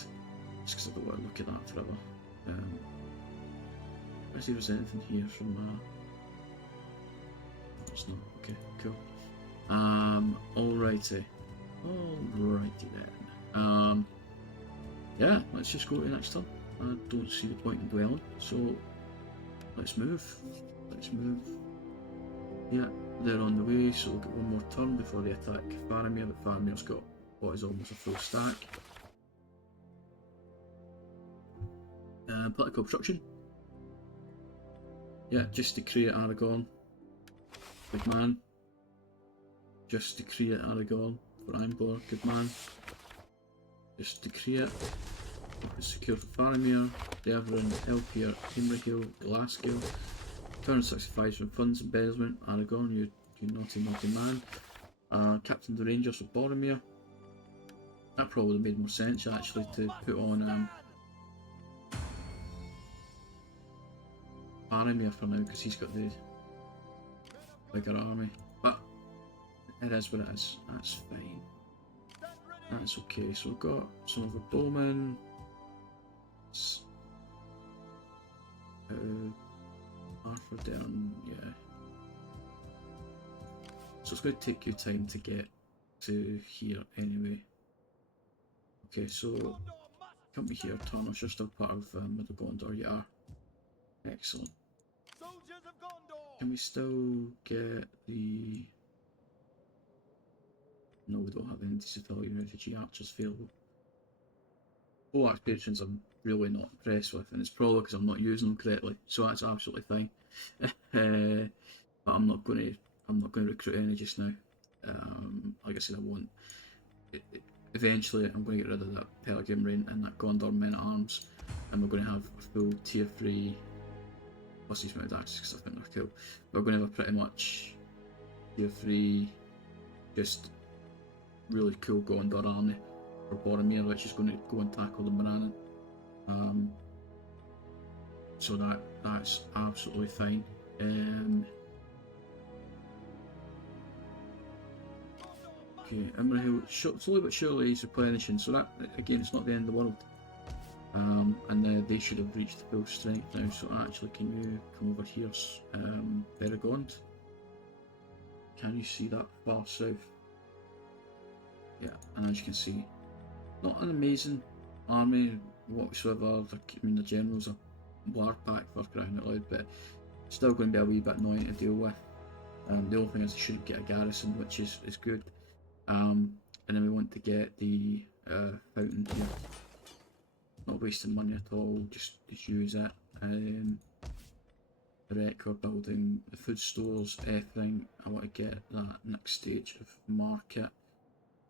just because I don't want to look at that forever. Let's see if there's anything here from. There's not. Okay, cool. Alrighty then. yeah, let's just go to the next turn. I don't see the point in dwelling, so let's move. Let's move. Yeah, they're on the way, so we'll get one more turn before they attack Faramir, but Faramir's got what is almost a full stack. Political obstruction. Yeah, just to create Aragorn. Big man. Just to create Aragorn for Ironborn. Good man. Just to create. Secure for Faramir. Devrin, Elpir, Imrahil, Glasgow. 265 from funds embezzlement. Aragorn, you naughty man. Captain of the Rangers for Boromir. That probably made more sense actually to put on Faramir for now because he's got the bigger army. But it is what it is. That's fine. That's okay. So we've got some of the bowmen. Arthur down, yeah. So it's going to take you time to get to here anyway. Okay, so come here, Tarnos. You're still part of Middle Gondor, you are. Excellent. Soldiers of Gondor! Can we still get the... No, we don't have any civilian refugee archers available. Oh, patrons I'm really not impressed with, and it's probably because I'm not using them correctly, so that's absolutely fine. But I'm not going to recruit any just now. Like I said, I won't. Eventually, I'm going to get rid of that Pelgrim Rain and that Gondor Men at Arms, and we're going to have a full tier 3 plus these mounted axes because I think they're cool. We're going to have a pretty much tier 3, just really cool Gondor army for Boromir, which is going to go and tackle the Morannon. So that's absolutely fine. Okay, Imrahil, slowly but surely he's replenishing, so that, again, it's not the end of the world. And they should have reached full strength now, so actually, can you come over here, Beragond? Can you see that far south? Yeah, and as you can see, not an amazing army whatsoever. I mean, the general's a warpack for crying out loud, but still going to be a wee bit annoying to deal with. The only thing is, I shouldn't get a garrison, which is good. And then we want to get the fountain here. Not wasting money at all, just use it. The record building, the food stores, everything. I want to get that next stage of market.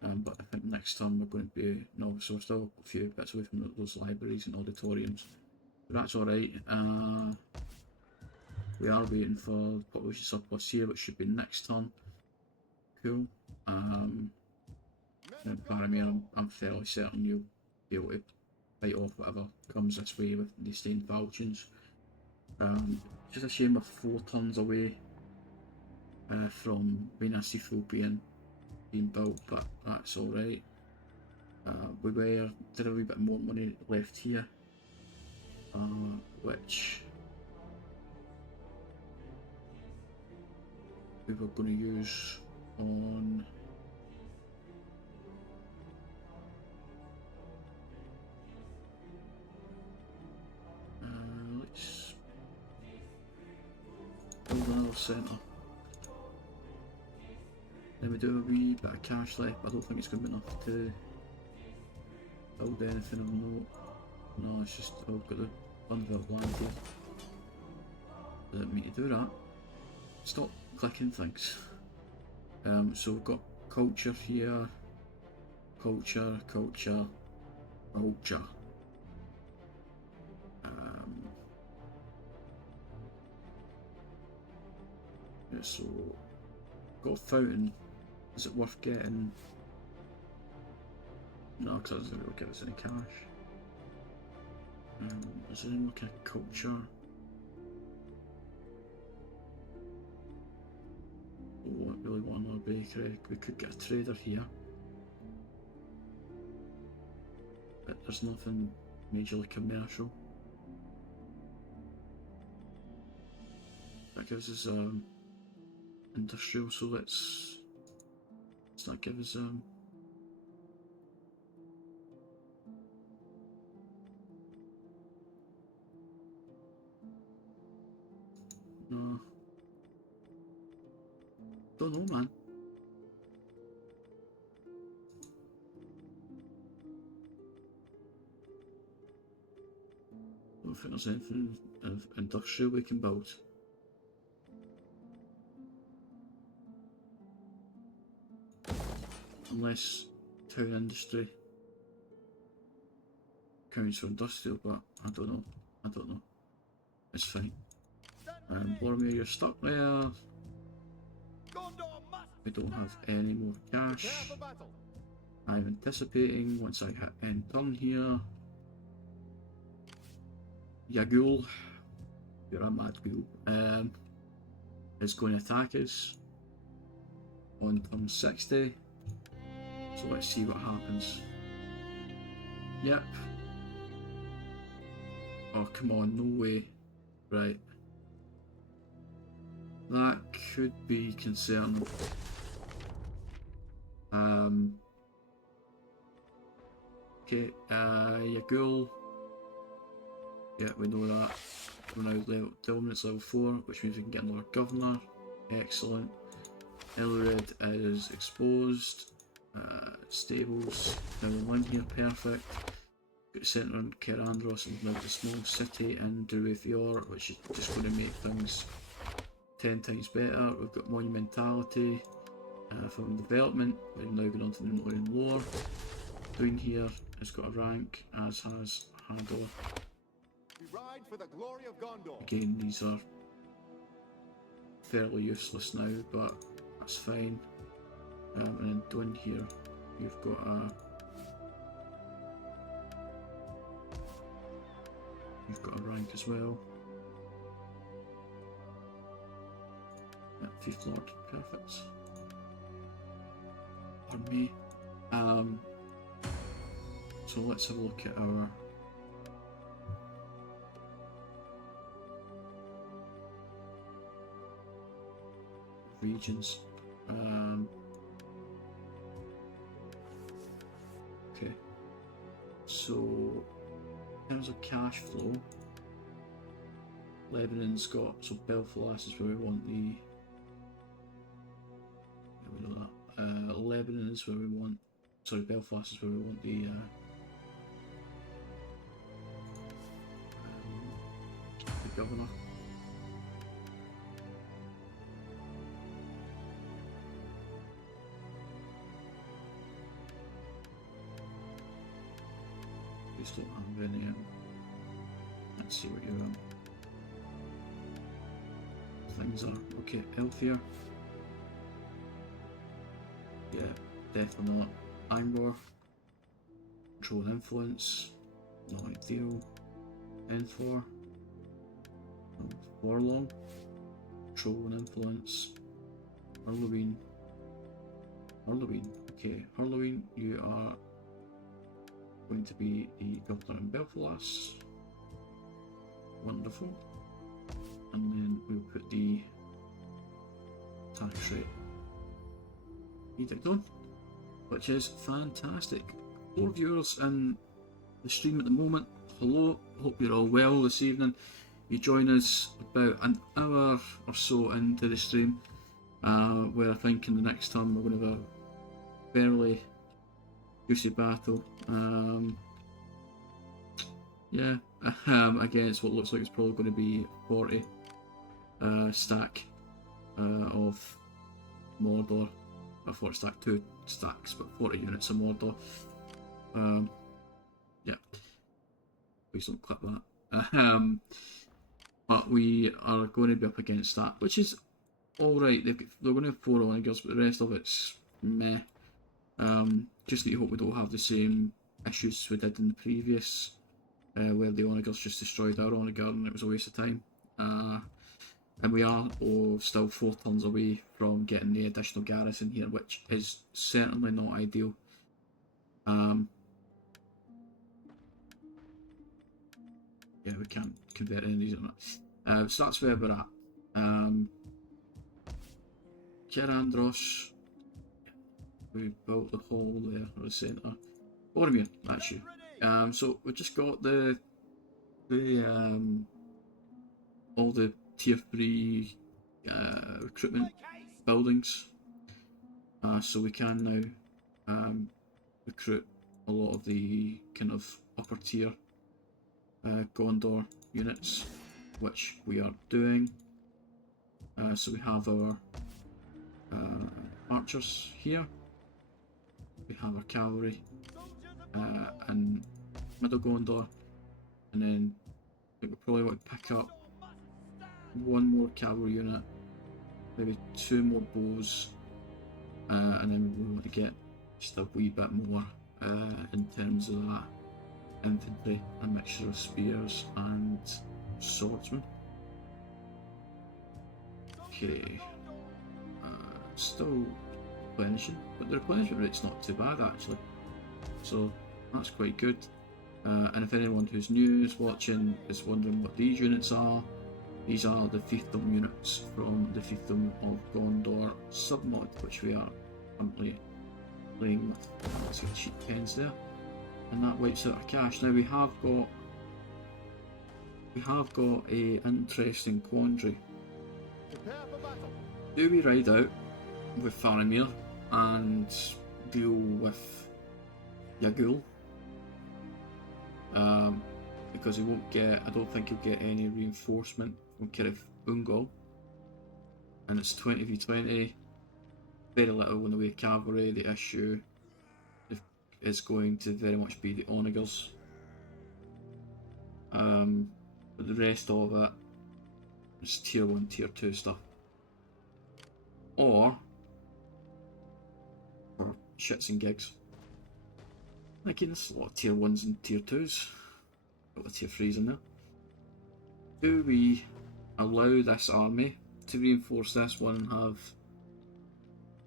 But I think next time we're going to be, no, so we're still a few bits away from those libraries and auditoriums. But that's alright. We are waiting for population surplus here, which should be next turn. Cool. Faramir, I'm fairly certain you'll be able to fight off whatever comes this way with the stained falchions. Just a shame we're 4 turns away from Minas Ithil being built, but that's alright. We did a wee bit more money left here, which we were going to use on let's build another centre. Then we do a wee bit of cash left, but I don't think it's going to be enough to build anything of note. No, it's just, oh, I've got the undeveloped land here. Didn't mean to do that. Stop clicking things. So we've got culture here. Culture. Yeah, so got a fountain. Is it worth getting? No, because it doesn't really give us any cash. Is there any more kind of culture? Oh, I really want another bakery. We could get a trader here. But there's nothing majorly commercial. That gives us industrial, so let's not give us Don't know, man. I don't think there's anything industrial we can build. Unless town industry counts for industrial, but I don't know. I don't know. It's fine. Boromir, you're stuck there. Gondor must We don't have any more cash. prepare for battle. I'm anticipating once I hit end turn here. Yagul, you're a mad ghoul, is going to attack us on turn 60. So let's see what happens. Yep. Oh, come on, no way. Right. That could be concerning. Okay, Yagul. Yeah, we know that. We're now dominance level 4, which means we can get another governor. Excellent. Elred is exposed. Stables down the line here, perfect. Got centre on Kerandros, and we've now got a small city in Drue-done, which is just going to make things 10 times better. We've got monumentality from development. We're now going on to the Northern lore. Down here has got a rank, as has Hador. We ride for the glory of Gondor. Again, these are fairly useless now, but that's fine. And then down here, you've got a rank as well. Yeah, Fifth Lord, perfect. Pardon me. So let's have a look at our regions. Okay, so in terms of cash flow, Lebanon's got, so Belfast is where we want the, yeah, we know that. Lebanon is where we want, sorry, Belfast is where we want the governor. Don't have any. Let's see what your things are. Okay, Elfir. Yeah, definitely not. Angor. Control and influence. Not ideal. N4. Forlong. Control and influence. Hurloween. Okay, Hurloween, you are going to be the governor in Belfast. Wonderful. And then we'll put the tax rate edict on, which is fantastic. 4 viewers in the stream at the moment. Hello, hope you're all well this evening. You join us about an hour or so into the stream, where I think in the next time we're going to have a fairly juicy battle. Yeah, against what looks like it's probably going to be 40 stack of Mordor, or 40 stack, 2 stacks, but 40 units of Mordor. Yeah, please don't clip that. But we are going to be up against that, which is alright. They're going to have 4 Onagers, but the rest of it's meh. Just that you hope we don't have the same issues we did in the previous, where the Onagers just destroyed our Onager and it was a waste of time. And we are still 4 turns away from getting the additional garrison here, which is certainly not ideal. Yeah, we can't convert any of these on that. So that's where we're at. Kerandros. We built the hall there, or the centre. Boromir, that's you. So we just got the all the tier 3 recruitment buildings. So we can now recruit a lot of the kind of upper tier Gondor units, which we are doing. So we have our archers here, we have our cavalry in Middle Gondor, and then I think we probably want to pick up one more cavalry unit, maybe 2 more bows, and then we want to get just a wee bit more in terms of that infantry, a mixture of spears and swordsmen. Okay, still replenishing, but the replenishment rate's not too bad actually, so that's quite good. And if anyone who's new is watching is wondering what these units are, these are the Fiefdom units from the Fiefdom of Gondor Submod, which we are currently playing with. Let's get cheap pens there, and that wipes out our cash. Now we have got a interesting quandary. Prepare for battle. Do we ride out with Faramir and deal with Yagul? Because he won't get, I don't think he'll get any reinforcement from Kirith Ungol, and it's 20v20, very little in the way of cavalry. The issue is going to very much be the onagers, but the rest of it is tier 1, tier 2 stuff, or for shits and gigs. Again, there's a lot of tier 1s and tier 2s, got the tier 3s in there. Do we allow this army to reinforce this one and have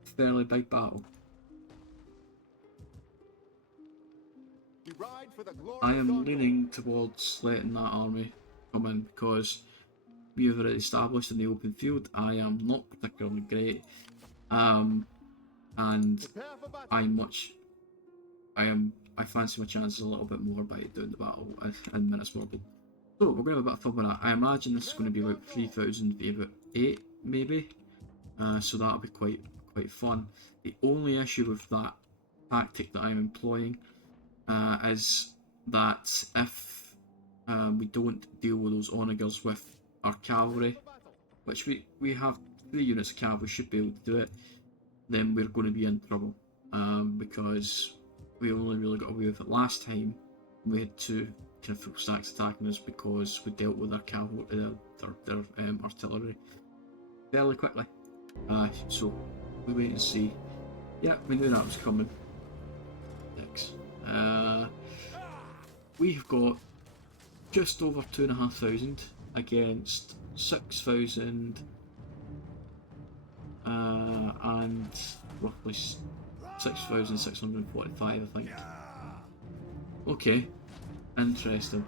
a fairly big battle? We ride for the glory I of am Gondor. leaning towards letting that army come in because we have already established in the open field I am not particularly great, and Prepare for battle. I fancy my chances a little bit more by doing the battle in Minas Morgul. So we're going to have a bit of fun with that. I imagine this is going to be about 3,000 v about 8 maybe, so that'll be quite fun. The only issue with that tactic that I'm employing is that if we don't deal with those onagers with our cavalry, which we have 3 units of cavalry, should be able to do it, then we're going to be in trouble, because we only really got away with it last time. We had 2 kind of full stacks attacking us because we dealt with their cavalry, their artillery fairly quickly. So we wait and see. Yeah, we knew that was coming. Thanks. We've got just over 2,500 against 6,000 and roughly 6,645, I think. Okay, interesting.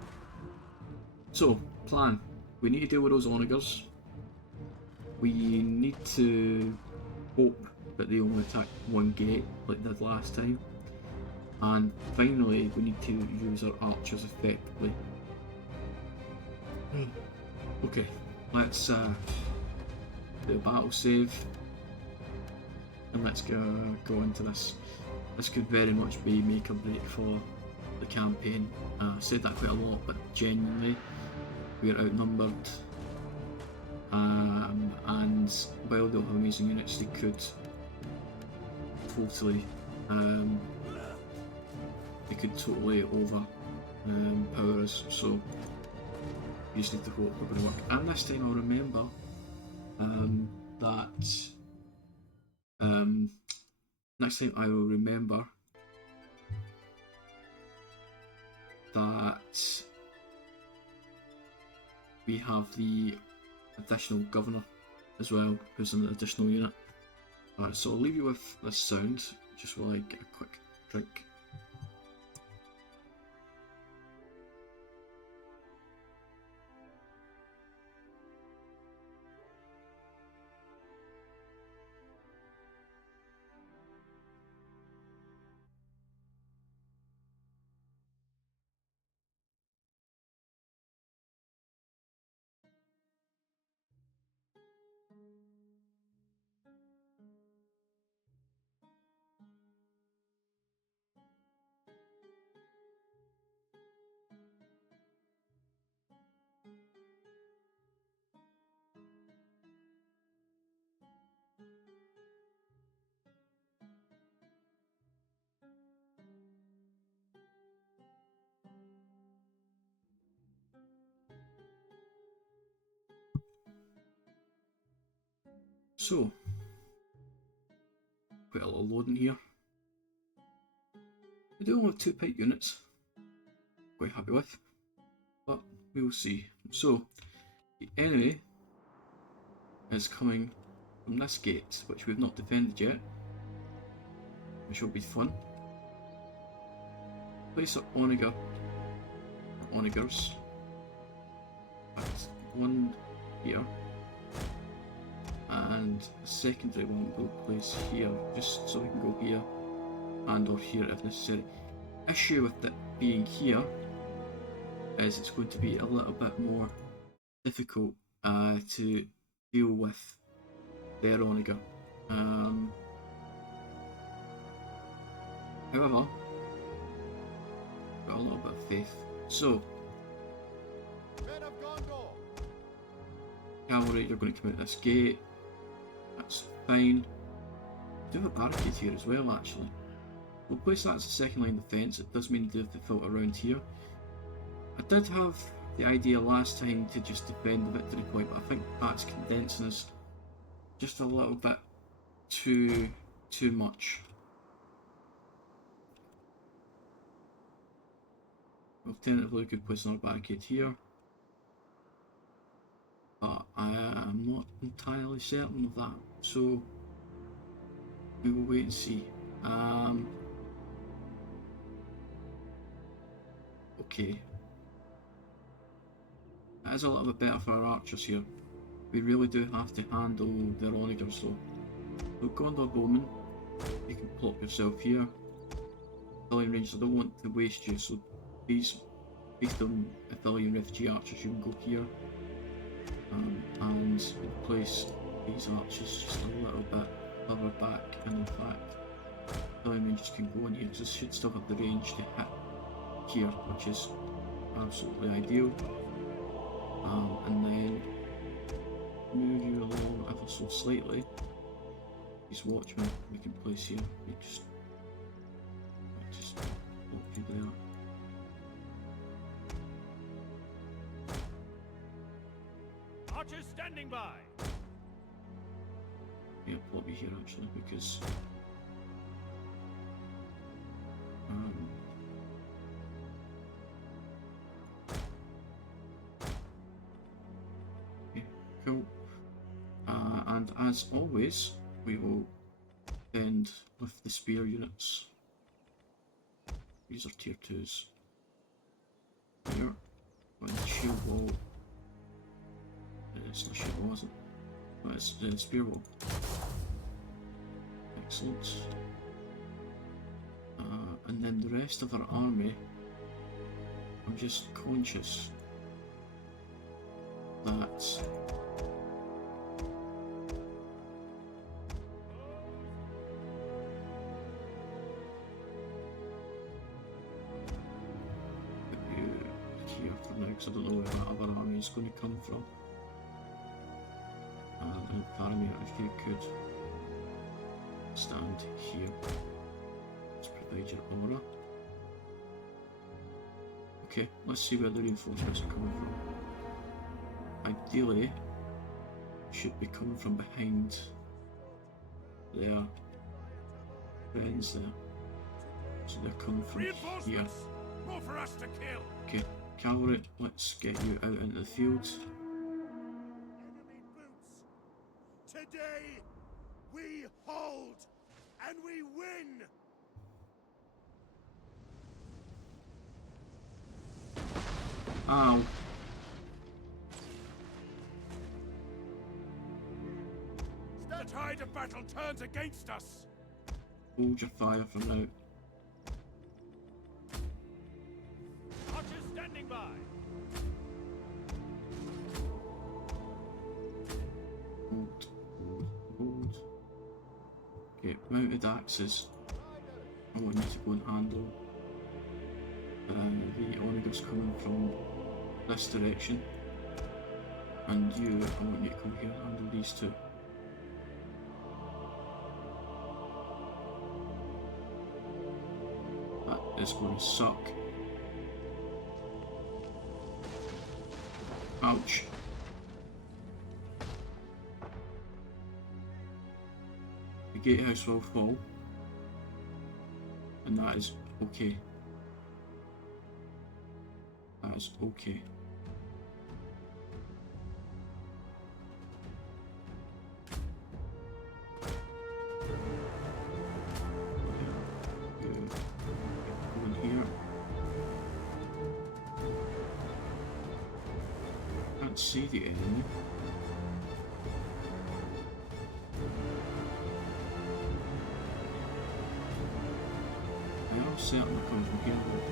So, plan. We need to deal with those onagers. We need to hope that they only attack one gate like they did last time. And finally, we need to use our archers effectively. Okay, let's do a battle save, and let's go into this. This could very much be make or break for the campaign. I said that quite a lot, but genuinely, we are outnumbered. And while they'll have amazing units, they could totally over power us. So we just need to hope we're going to work. And this time I'll remember next time I will remember that we have the additional governor as well, who's an additional unit. Alright, so I'll leave you with this sound just while I get a quick drink. So, quite a lot of loading here. We do only have 2 pike units, quite happy with, but we will see. So, the enemy is coming from this gate, which we've not defended yet, which will be fun. Place our onagers at one here, and a secondary one will place here, just so we can go here and or here if necessary. Issue with it being here is it's going to be a little bit more difficult to deal with their onager. However, got a little bit of faith. So, Men of Gondor. cavalry, you're going to come out this gate. That's fine. We do have a barricade here as well, actually. We'll place that as a second line defence. It does mean they have to filter around here. I did have the idea last time to just defend the victory point, but I think that's condensing us just a little bit too much. Alternatively, we could place another barricade here, but I am not entirely certain of that, so we will wait and see. Okay. It is a little bit better for our archers here. We really do have to handle their onagers though. So Gondor Bowman, you can plop yourself here. Affiliate Rangers, I don't want to waste you, so these based on Affiliate Refugee archers, you can go here. And place these archers just a little bit further back, and in fact Affiliate Rangers can go in here because this should still have the range to hit here, which is absolutely ideal. And then move you along ever so slightly. These watchmen we can place here. We just plop you there. Archers standing by. Yeah, plop you here actually because cool. And as always, we will end with the spear units. These are tier 2s. Here, on the shield wall. It's not shield wall, is it? No, it's the spear wall. Excellent. And then the rest of our army, I'm just conscious that I don't know where that other army is going to come from. And Faramir, if you could stand here, let's provide your aura. Okay, let's see where the reinforcements are coming from. Ideally, should be coming from behind their friends there. So they're coming from here. Reinforcements! More for us to kill! Okay. Cavalry, let's get you out into the field. Enemy boots! Today, we hold, and we win! Ow. The tide of battle turns against us! Hold your fire for now. Archers standing by! Hold. Okay, mounted axes. I want you to go and handle the onagers coming from this direction. And you, I want you to come here and handle these two. That is going to suck. Ouch. gatehouse will fall, and that is okay. That is okay. Go in here. Can't see the enemy. I am certain they're coming from here though.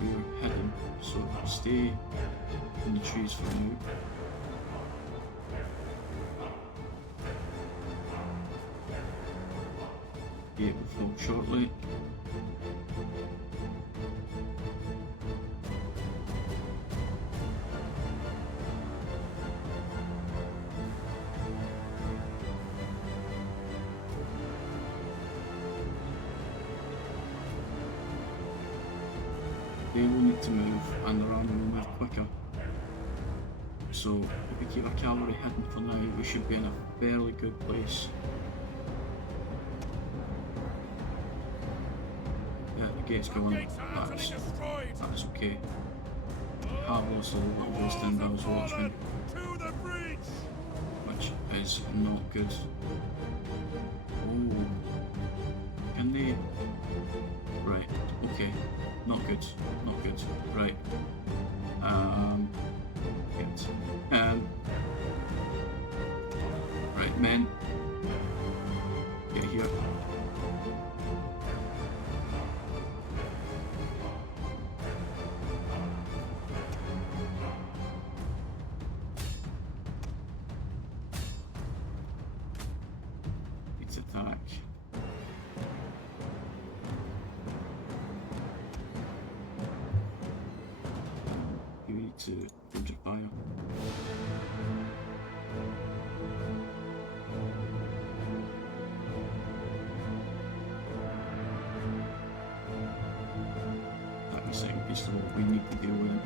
We're hidden, so stay in the trees for now. Gate will fall shortly. They will need to move, and their army will move quicker. So if we keep our cavalry hidden for now, we should be in a fairly good place. Yeah, the gate's going. That's okay. Have also little stand down as watchmen, which is not good. Oh, can they? Right. Okay. Not good. Not good. Right. Good. Right, men. Get here. Let's attack. You need to hold your fire. That was second piece of what we need to deal with.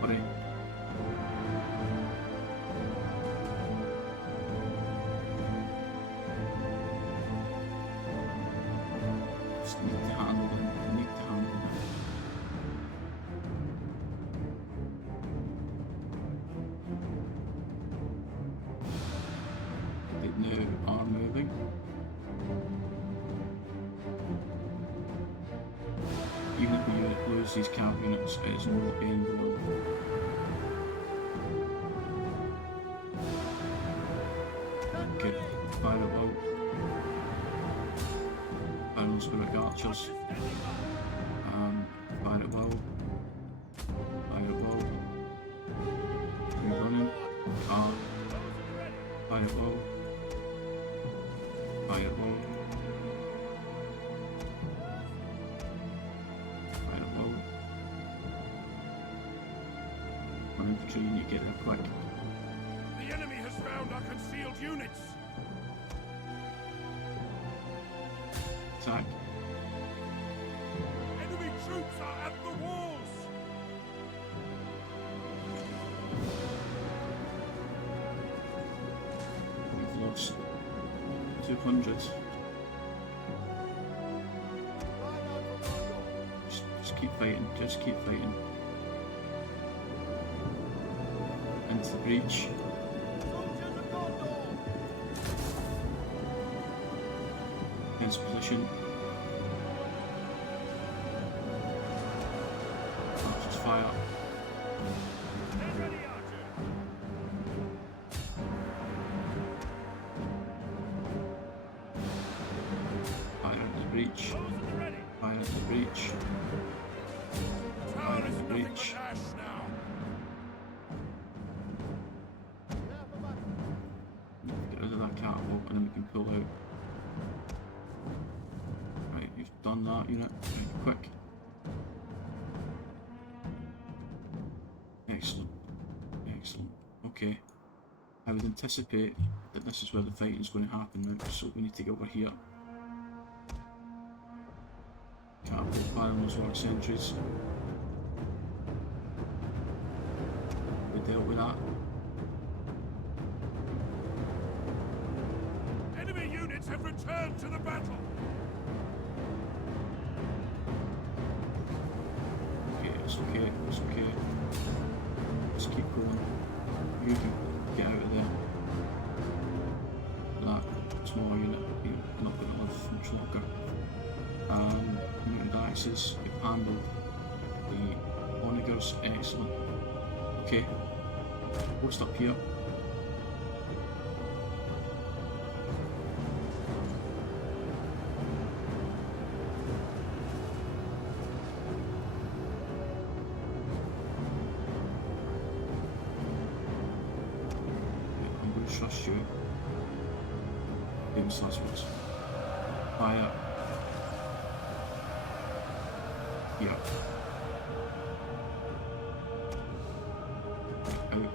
Hurry. Just need to handle them. Need to handle them. They now are moving. Even if we lose these camp units, it is not the end of the world. Okay, fire it well. Final spirit archers. Fire it well. Fire it well. Keep running. Fire it well. Fire it well. Fire it well. One infantry, you need to get there quick. The enemy has found our concealed units. Attack. Enemy troops are at the walls. We've lost 200. Just keep fighting, just keep fighting. Into the breach. Against position. Archers fire. Stand ready, Archer. Fire into the breach. Those at the ready. Fire into the breach. Tower is the nothing breach. but ash now. Get rid of that catapult and then we can pull out. Right, you've done that unit. Right, quick. Excellent. Excellent. Okay. I would anticipate that this is where the fighting is going to happen now, so we need to get over here. Catapult fire on those large sentries. dealt with that. Enemy units have returned to the battle. Okay, it's okay, it's okay. Let's keep going. You can get out of there. That small unit, you're not going to live much longer. Mounted axes, you've handled the onagers, excellent. Okay, post up here. I'm going to trust you. Famous last words. Fire. Yeah. Out.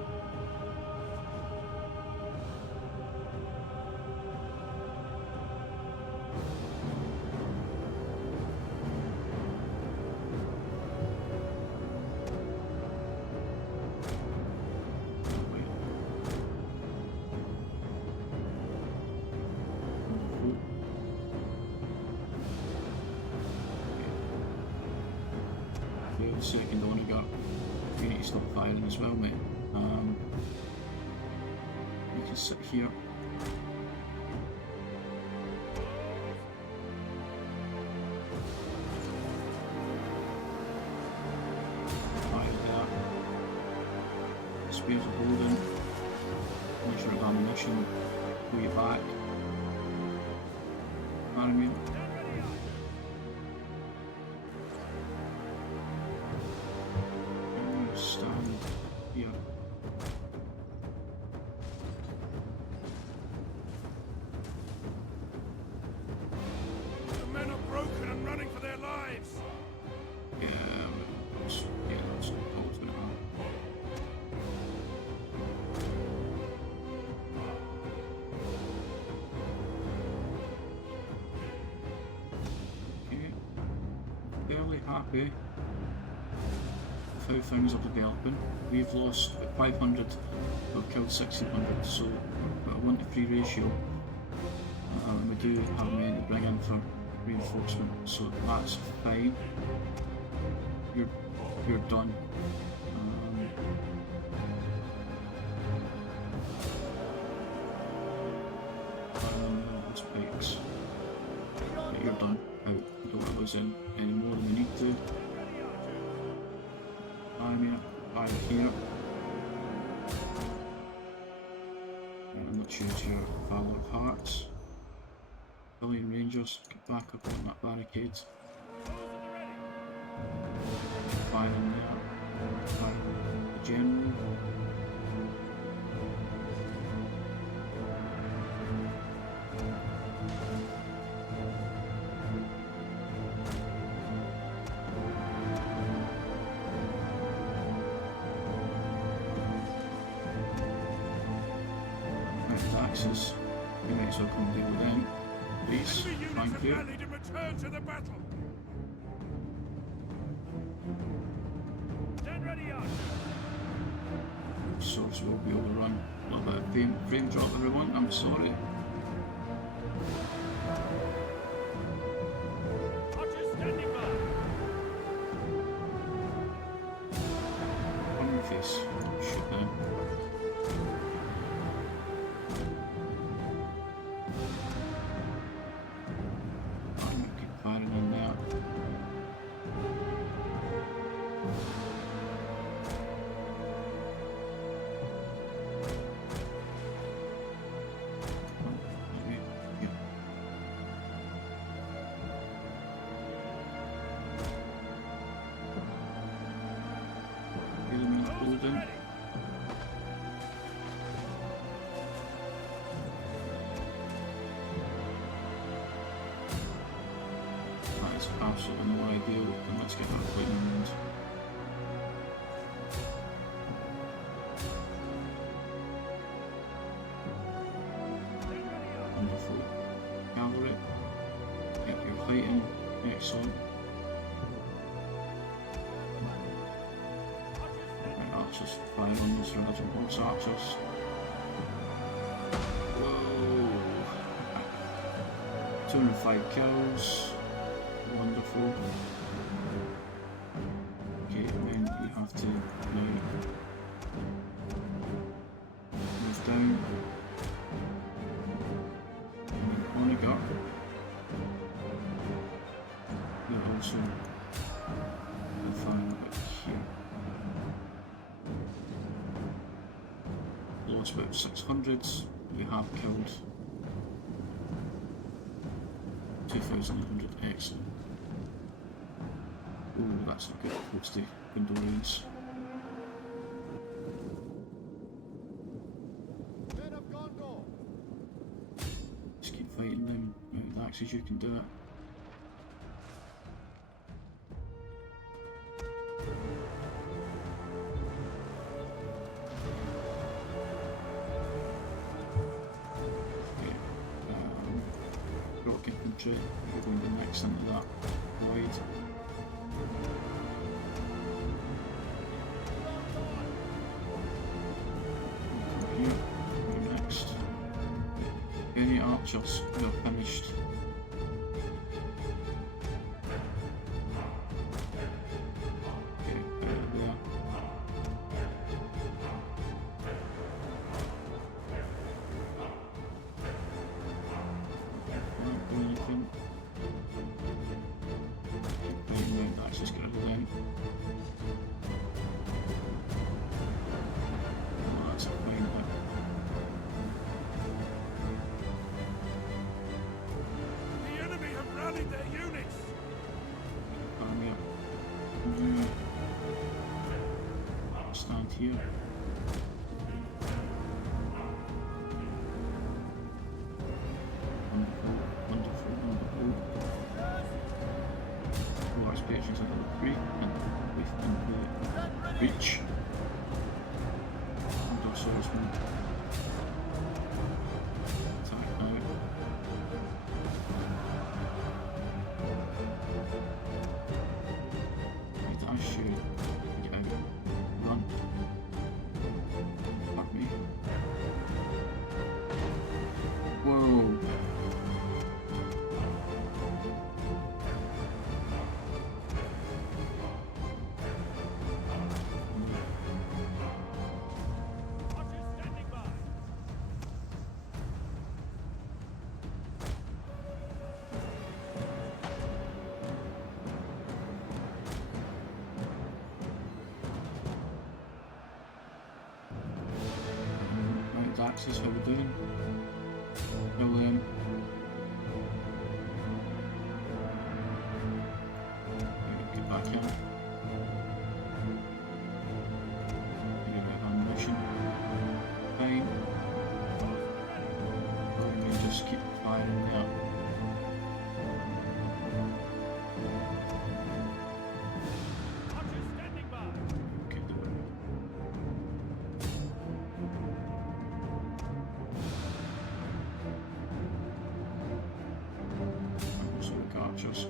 Second only got you need to stop firing as well, mate. You can sit here. Fire there. Spears are holding. Measure of ammunition. Pull you back. Fire me. Stand here. The men are broken and running for their lives. Yeah, that's ultimate. Okay, fairly happy how things are developing. We've lost 500, we've killed 1600, so we've got a 1 to 3 ratio. And we do have men to bring in for reinforcement, so that's fine. You're done. Those pikes. Yeah, you're done. Out. We don't want to lose in any more than we need to. Fire here. And let's use your Valor of Hearts. Billion Rangers, get back up on that barricade. Fire in there. Fire the General. Axes. You might as well come and deal with them. Please, Enemy units thank have you. rallied and returned to the battle. Stand ready, Archer. Source will be overrun. A little bit of frame drop, everyone. I'm sorry. Archers standing by. On your face. Shoot them. Firing in there. Holding. That is absolutely no ideal, and let's get that fighting around. Wonderful. Cavalry. Get your fighting. Excellent. Right, archers. fire on those religion horse archers. Whoa! 205 kills. Wonderful. Okay, and then we have to now move down. And then on we go. We're also firing about here. Lost about 600. We have killed 2,100. Excellent. Oh, that's not good. Close to Gondorians. Men of Gondor! Just keep fighting them. Right, with axes you can do it. We're going to next into that void. Come here, we're next. Any archers who are finished. Okay, there. Anything. Let's just get rid of them. Oh, that's a fine hit. The enemy have rallied their units. Army up. Stand here. Wonderful. Oh, our patrons are level 3 and within the breach. And our swordsman. Attack now. Right, I should get out. Run. Fuck me. Whoa. Axis, how we doing? Brilliant. Get back in. Get a bit of ammunition. Fine. We can just keep firing there. Archers,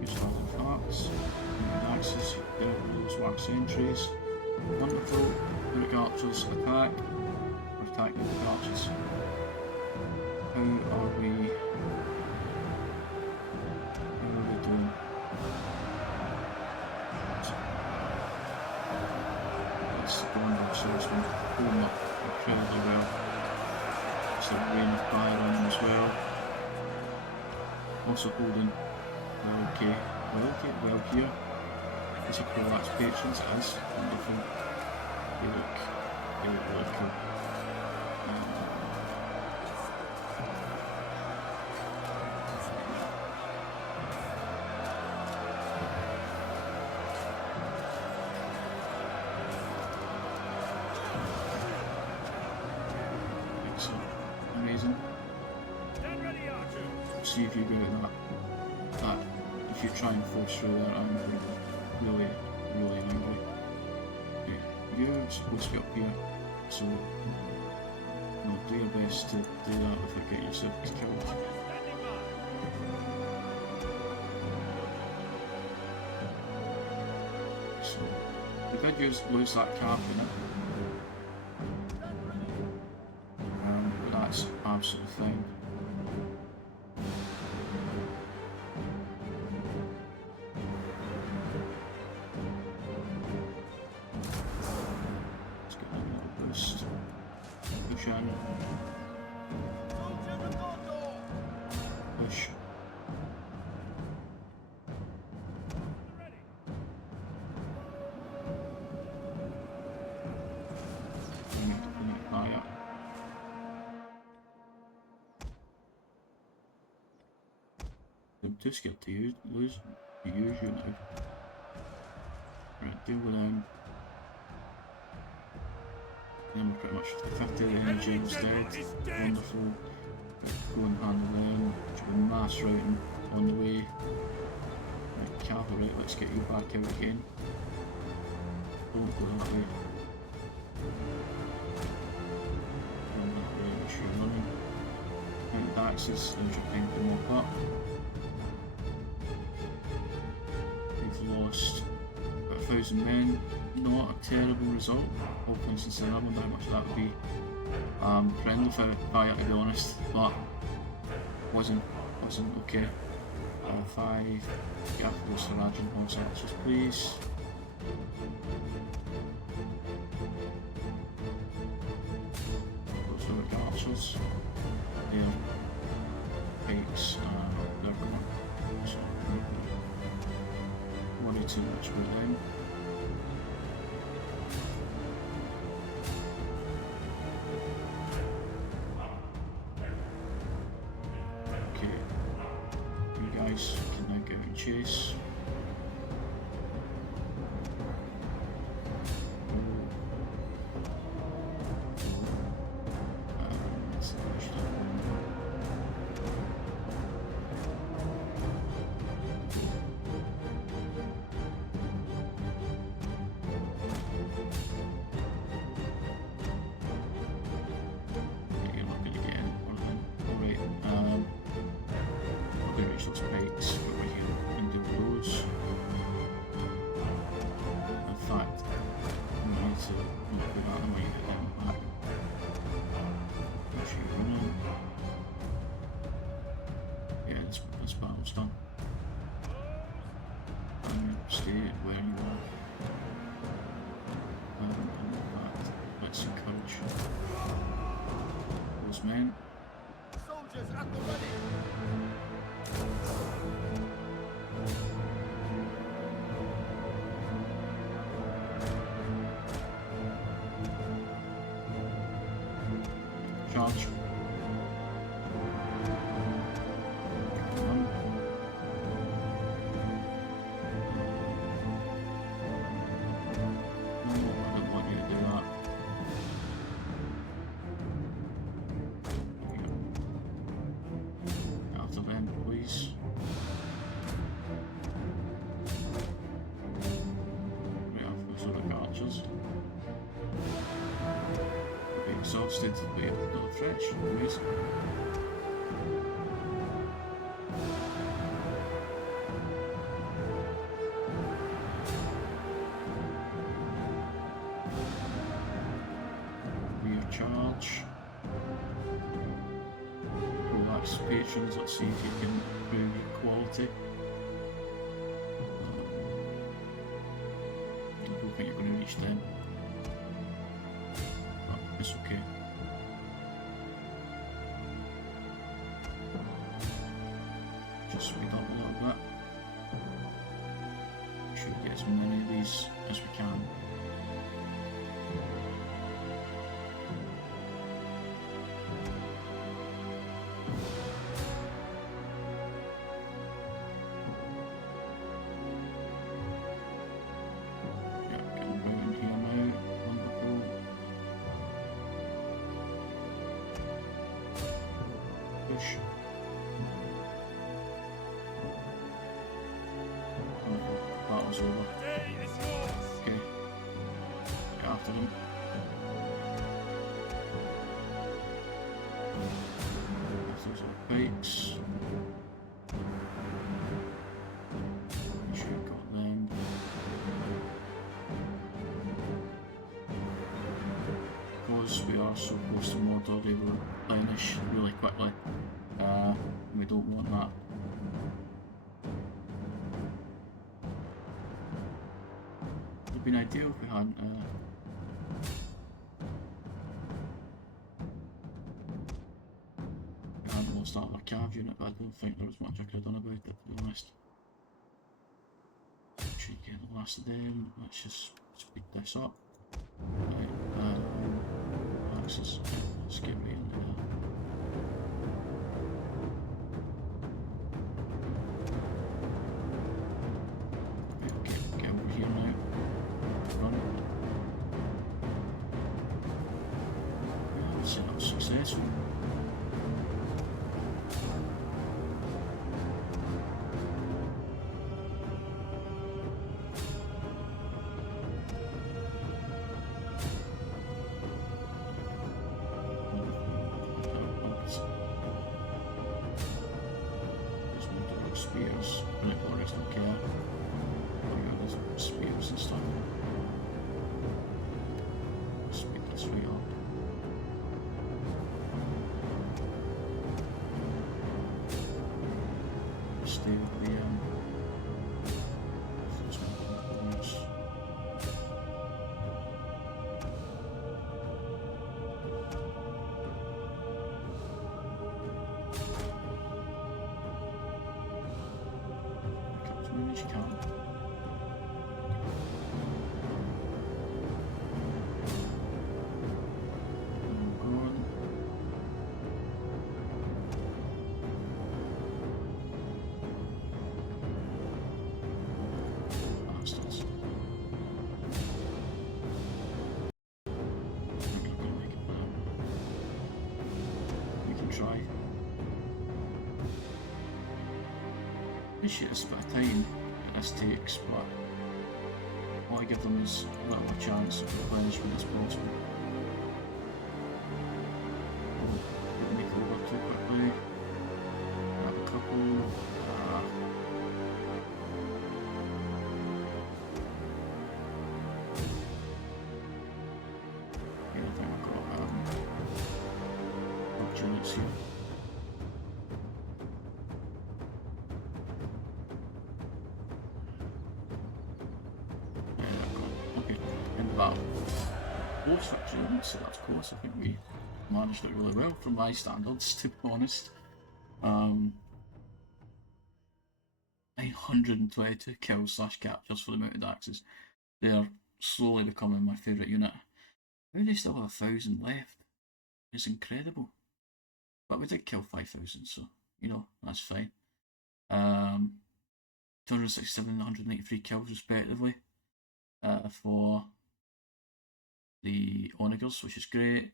use falling farts, axes, those wax sentries. Wonderful. Look, archers attack. We're attacking the archers. How are we doing? Let's go on the swordsman. Going up incredibly well. It's a rain of fire on them as well. Also holding well here. It's a prolapse patrons, it is wonderful. They look really cool. Excellent. Amazing. See if you go at that. If you try and force through there, I'm really angry. Okay, you're supposed to be up here, so do your best to do that if I get yourself killed. So we did lose that cap in it. thing. Let's get a little boost. Push on. Push. Bring it higher. I'm too scared to use you now. Right, deal with them. Then we're pretty much 50 energy was dead. Wonderful. Go and handle them. Should be mass routing on the way. Right, cavalry, let's get you back out again. Don't go that way. Run that way, which you're running. Out the axes, there's your time to mop up. We've lost about 1,000 men. Not a terrible result. All things considered, I wonder how much that would be. Friendly fire, to be honest, but wasn't okay. 5. Get after those Sarajan horse archers, please. Those are the archers. Yeah. Pikes, they're gone. So, worry too much about them. Can now go and chase. You're not going to get any more of them. Alright, we're going to reach those pikes over here and do those. In fact, I'm going to not do that, I'm going to get them back. Make sure you're running. Yeah, this battle's done. And stay where you are. And in fact, let's encourage those men. Soldiers at the ready! Charge. Come on. No, I don't want you to do that. There you go. After them, please. Right after those other archers. Exhausted, we have no thresh, amazing. Rear charge. Relax patrons, let's see if you can improve your quality. I don't think you're going to reach them. It's okay. Just speed up a little bit. We should get as many of these as we can. Yeah, getting round here now. Wonderful. Push. Battle's over. Day is yours. Okay. Get after them. After those other pikes. Make sure you've got them. Because because we are so close to Mordor, they will replenish really quickly. We don't want that. It would have been ideal if we hadn't lost that our cav unit, but I don't think there was much I could have done about it, to be honest. Should get the last of them. Let's just speed this up. Right, axes. Let's get right into that. Okay, get over here now. Run. Yeah, setup successful. Spears, really glorious, don't care. Oh yeah, there's spears and stuff. Speed this right up. Stay with the those components. As you can. Bastards. I think I'm gonna make it there. We can try. Appreciate this bit of time this takes, but what I give them is a little a chance of replenishment as possible. Don't make it over too quickly. Grab a couple. Yeah, I think I've got units here. Battle. Close victory, so that's close. I think we managed it really well from my standards, to be honest. 922 kills / captures for the mounted axes. They're slowly becoming my favourite unit. How do they still have 1,000 left? It's incredible. But we did kill 5,000, so you know, that's fine. 267 and 193 kills respectively for the onagers, which is great.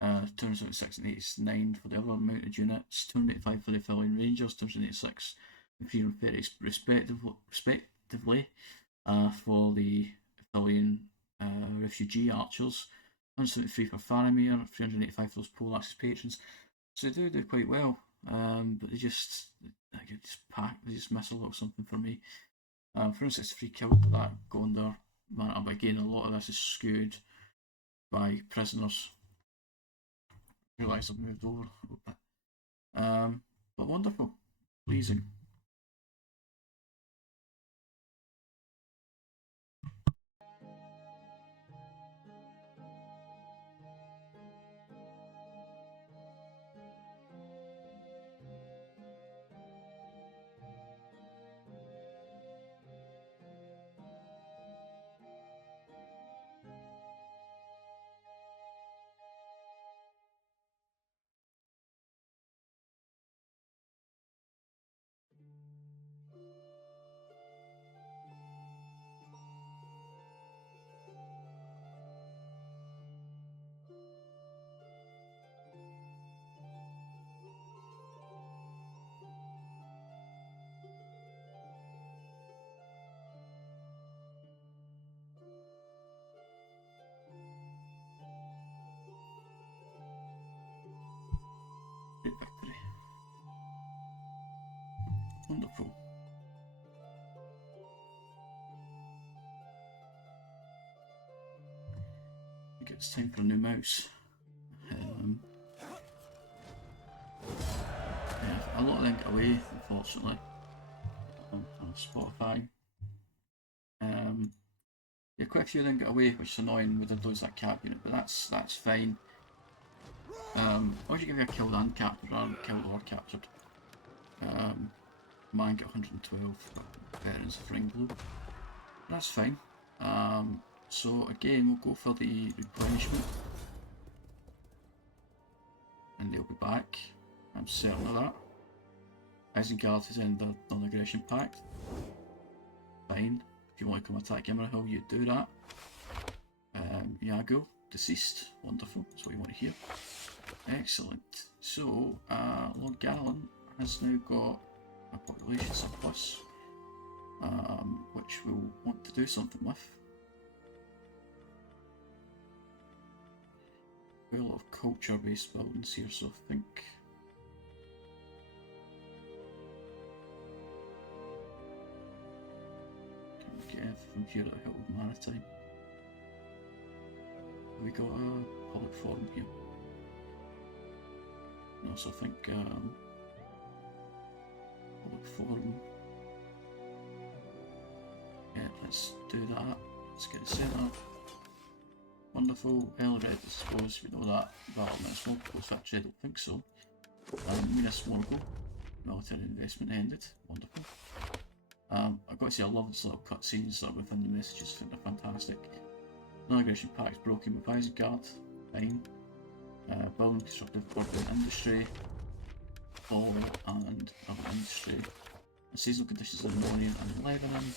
276 and 89 for the other mounted units, 285 for the Athelian Rangers, 286 and 330 respectively for the Athelian Refugee Archers, 173 for Faramir, 385 for those Pole-Axis Patrons. So they do quite well, but they just miss a little something for me. 463 kills for that Gondor matter, but again, a lot of this is skewed by prisoners. I realise I've moved over a little bit. But wonderful, pleasing. Great victory. Wonderful. I think it's time for a new mouse. lot of them get away, unfortunately, on Spotify. Yeah, quite a few of them get away, which is annoying. We did lose that cap unit, but that's fine. Why should give you a killed and captured rather than killed or captured? Mine get 112 veterans of ring blue. That's fine. So again, we'll go for the replenishment, and they'll be back. I'm certain of that. Isengard is in the non-aggression pact. Fine. If you want to come attack Imrahil, you do that. Iago, deceased. Wonderful. That's what you want to hear. Excellent. So, Lord Gallon has now got a population surplus, which we'll want to do something with. We've got a lot of culture-based buildings here, so I think from here at Hill Maritime. We got a public forum here. I also think public forum. Yeah, let's do that. Let's get it set up. Wonderful. Elred, I suppose we know that. Battlement Smorgasbord, factory, I don't think so. Minas Morgul, military investment ended. Wonderful. I've got to say, I love these little cutscenes that are within the messages. I think they're fantastic. Non-aggression pact's broken with Isengard. Fine. Building constructive urban industry. All and urban industry. And seasonal conditions in Lorien and Lebanon.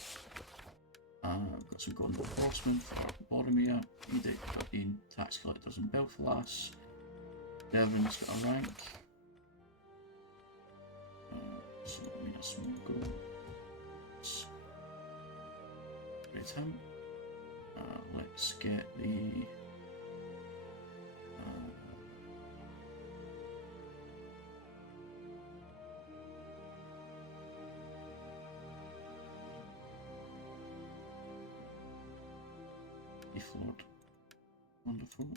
Got some Gondor horsemen for Boromir. Edict 13 tax collectors in Belfalas. Devon's got a rank. So Minas Morgul. Great him. Let's get the Lord. Wonderful.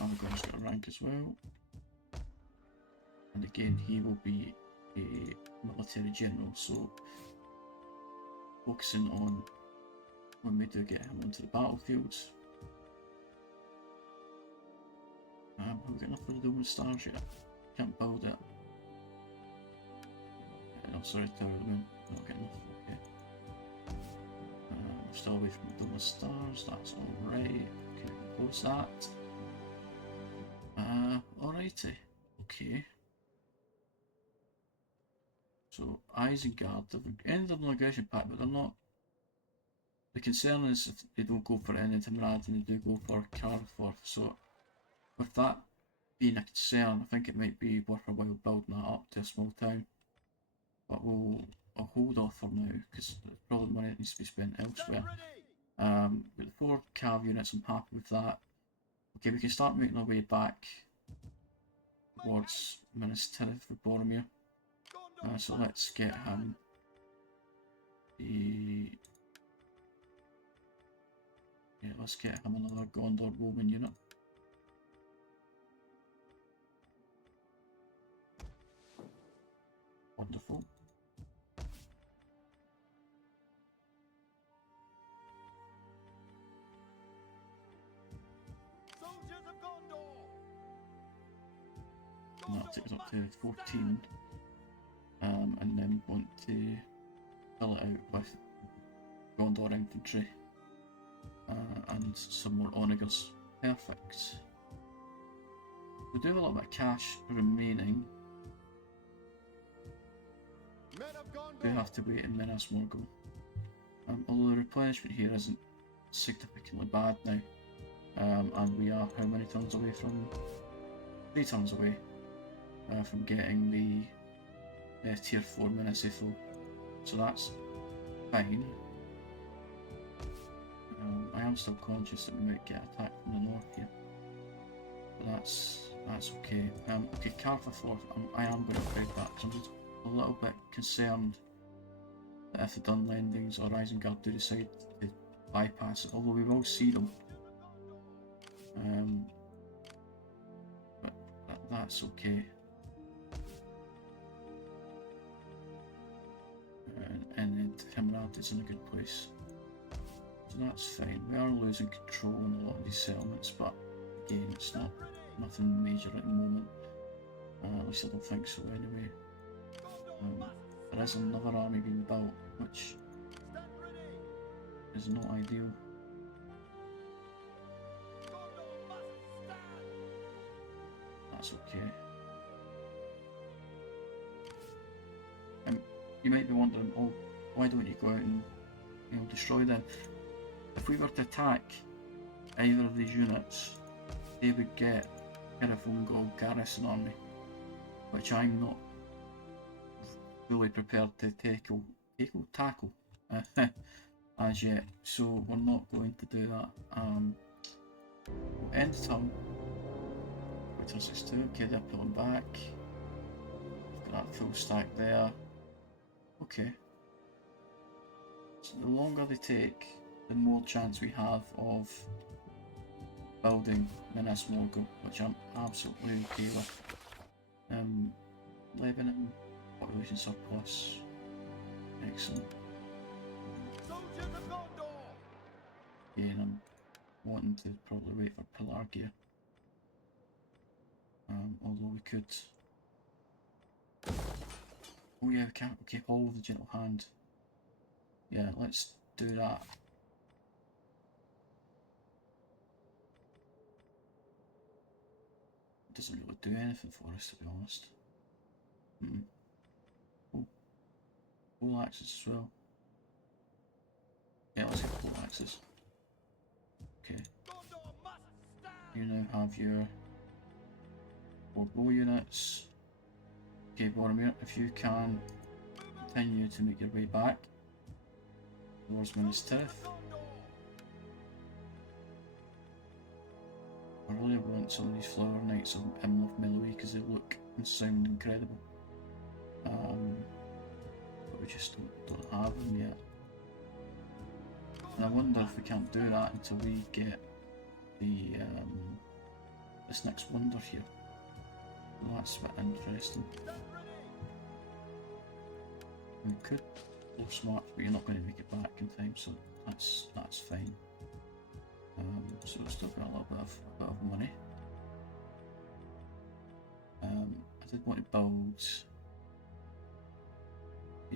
Aragorn's got a rank as well. And again, he will be a military general, so focusing on when we do get him onto the battlefields. Have we got enough for the Dome of Stars yet? Can't build it. No, sorry, Tower of the Moon. Not getting enough. Okay. We're still away from the Dome of Stars, that's alright. Okay, close that. Alrighty. Okay. So, Isengard, they've ended the non-aggression pact, but they're not. The concern is if they don't go for any Timrad and they do go for Carforth. So, with that being a concern, I think it might be worth a while building that up to a small town. But I'll hold off for now because there's probably money that needs to be spent elsewhere. With the 4 cav units, I'm happy with that. Okay, we can start making our way back towards Minas Tirith for Boromir. So let's get him let's get him another Gondor Roman unit. Wonderful. Soldiers of Gondor! And that takes us up to 14. And then want to fill it out with Gondor infantry and some more onagers. Perfect. We do have a little bit of cash remaining. Men of Gondor! We have to wait in Minas Morgul. Although the replenishment here isn't significantly bad now. And we are how many turns away from? 3 turns away from getting the tier 4 Minas Ithil. So that's fine. I am still conscious that we might get attacked from the north here. But that's okay. Okay, Carforth, I am going to fight that because I'm just a little bit concerned that if the Dunlendings or Isengard do decide to bypass it, although we will see them. But that's okay. and Himrad is in a good place. So that's fine. We are losing control in a lot of these settlements, but again, it's not nothing major at the moment. At least I don't think so anyway. There is another army being built, which is not ideal. That's okay. You might be wondering, oh, why don't you go out and destroy them? If we were to attack either of these units, they would get Garifungol garrison army, which I'm not fully prepared to tackle as yet, so we're not going to do that. We'll end the turn. Turn 62, okay, they're pulling back. Got that full stack there. Okay. So the longer they take, the more chance we have of building Minas Morgul, which I'm absolutely okay with. Lebanon, population surplus. Excellent. Soldiers of Gondor! Again, I'm wanting to probably wait for Pelargia. Although we could. Oh yeah, we can't. Okay, Hall of the Gentle Hand. Yeah, let's do that. It doesn't really do anything for us, to be honest. Oh, pole axes as well. Yeah, let's get pole axes. Okay. You now have your 4 bow units. Okay, Boromir, if you can continue to make your way back towards Minas Tirith. I really want some of these Flower Knights of Imlof Melloway because they look and sound incredible. But we just don't have them yet. And I wonder if we can't do that until we get the this next wonder here. So that's a bit interesting. We could go smart, but you're not going to make it back in time, so that's fine. So we've still got a little bit of money. I did want to build a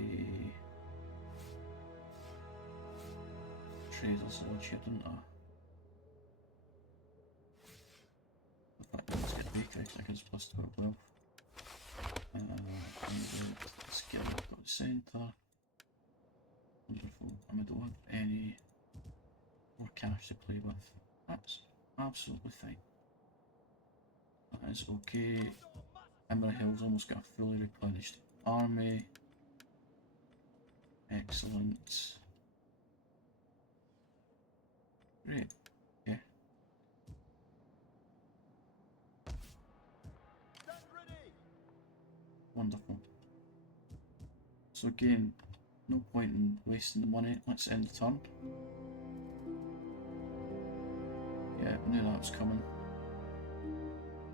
Trader's Lodge here, didn't I? In fact, let's get a bakery, I think it's plus 12 wealth. Let's get it up the centre. Wonderful. And we don't have any more cash to play with. That's absolutely fine. That is okay. Ember Hill's almost got a fully replenished army. Excellent. Great. Yeah. Wonderful. So again, no point in wasting the money. Let's end the turn. Yeah, I knew that was coming.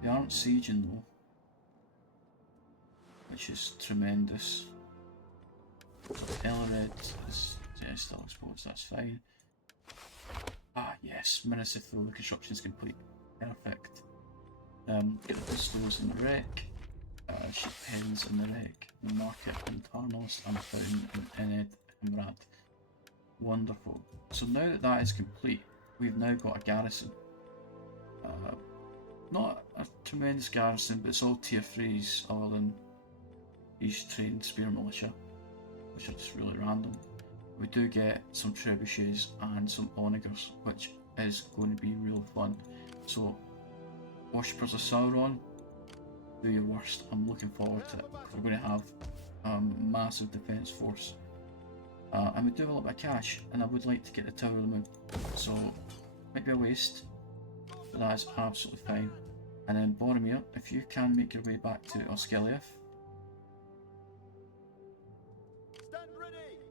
They aren't sieging though, which is tremendous. So Elred is still exposed, that's fine. Ah yes, Minas Ithil, the construction is complete. Perfect. Get the pistols in the wreck, ship pens in the wreck, the market in Dawnless, and found in Ened Himrad. Wonderful. So now that that is complete, we've now got a garrison. Not a tremendous garrison, but it's all tier 3s other than these trained spear militia, which are just really random. We do get some trebuchets and some onagers, which is going to be real fun. So, Worshippers of Sauron, do your worst. I'm looking forward to it. We're going to have a massive defence force. And we do have a lot of cash, and I would like to get the Tower of the Moon. So, might be a waste, but that is absolutely fine. And then Boromir, if you can make your way back to Osgiliath,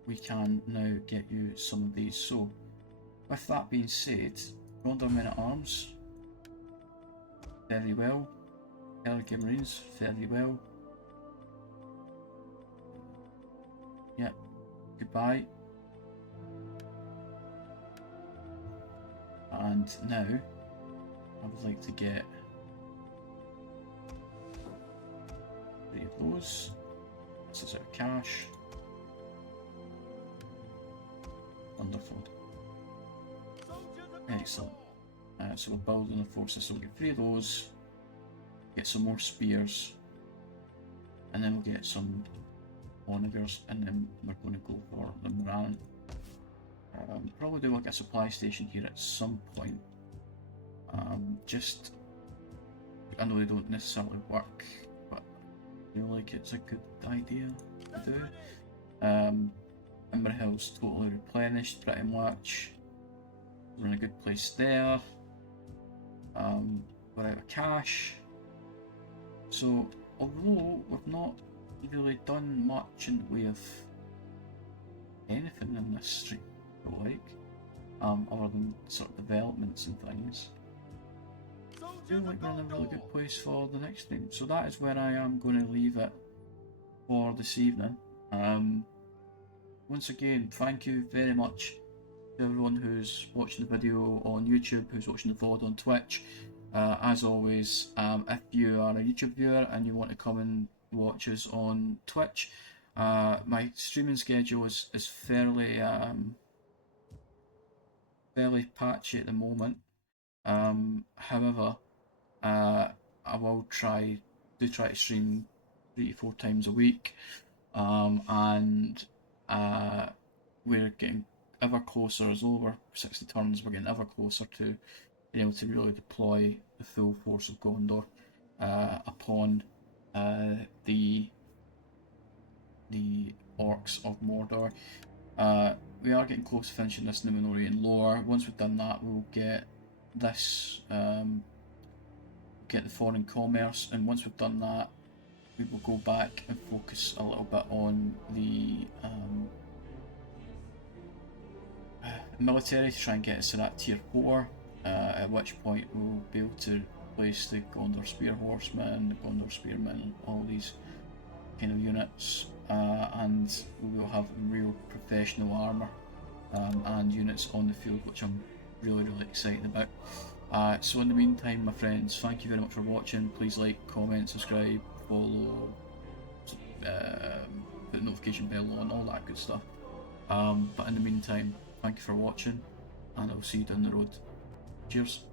we can now get you some of these. So, with that being said, Gondor Men at Arms, fairly well. Pelargia Marines, fairly well. Yep, goodbye. And now, I would like to get 3 of those. This is our cash. Wonderful. Excellent. So we're building the forces, so we'll get 3 of those, get some more spears, and then we'll get some onagers, and then we're going to go for the Moran. Probably do like a supply station here at some point. Just, I know they don't necessarily work, but I feel like it's a good idea to do. Ember Hill's totally replenished pretty much. We're in a good place there. We're out of cash. So, although we've not really done much in the way of anything in this stream, I like, other than sort of developments and things, I feel like we're in a really good place for the next stream. So that is where I am going to leave it for this evening. Once again, thank you very much to everyone who's watching the video on YouTube, who's watching the VOD on Twitch. As always, if you are a YouTube viewer and you want to come and watch us on Twitch, my streaming schedule is fairly patchy at the moment. However, I will try to stream 3 to 4 times a week, and we're getting ever closer. As over 60 turns, we're getting ever closer to being able to really deploy the full force of Gondor upon the orcs of Mordor. We are getting close to finishing this Numenorian lore. Once we've done that, we'll get this, get the foreign commerce, and once we've done that, we will go back and focus a little bit on the military to try and get us to that tier 4, at which point we'll be able to place the Gondor Spear Horsemen, the Gondor Spearmen, all these kind of units, and we will have real professional armour and units on the field, which I'm really excited about. So in the meantime, my friends, thank you very much for watching. Please like, comment, subscribe, follow, put the notification bell on, all that good stuff. But in the meantime, thank you for watching, and I'll see you down the road. Cheers.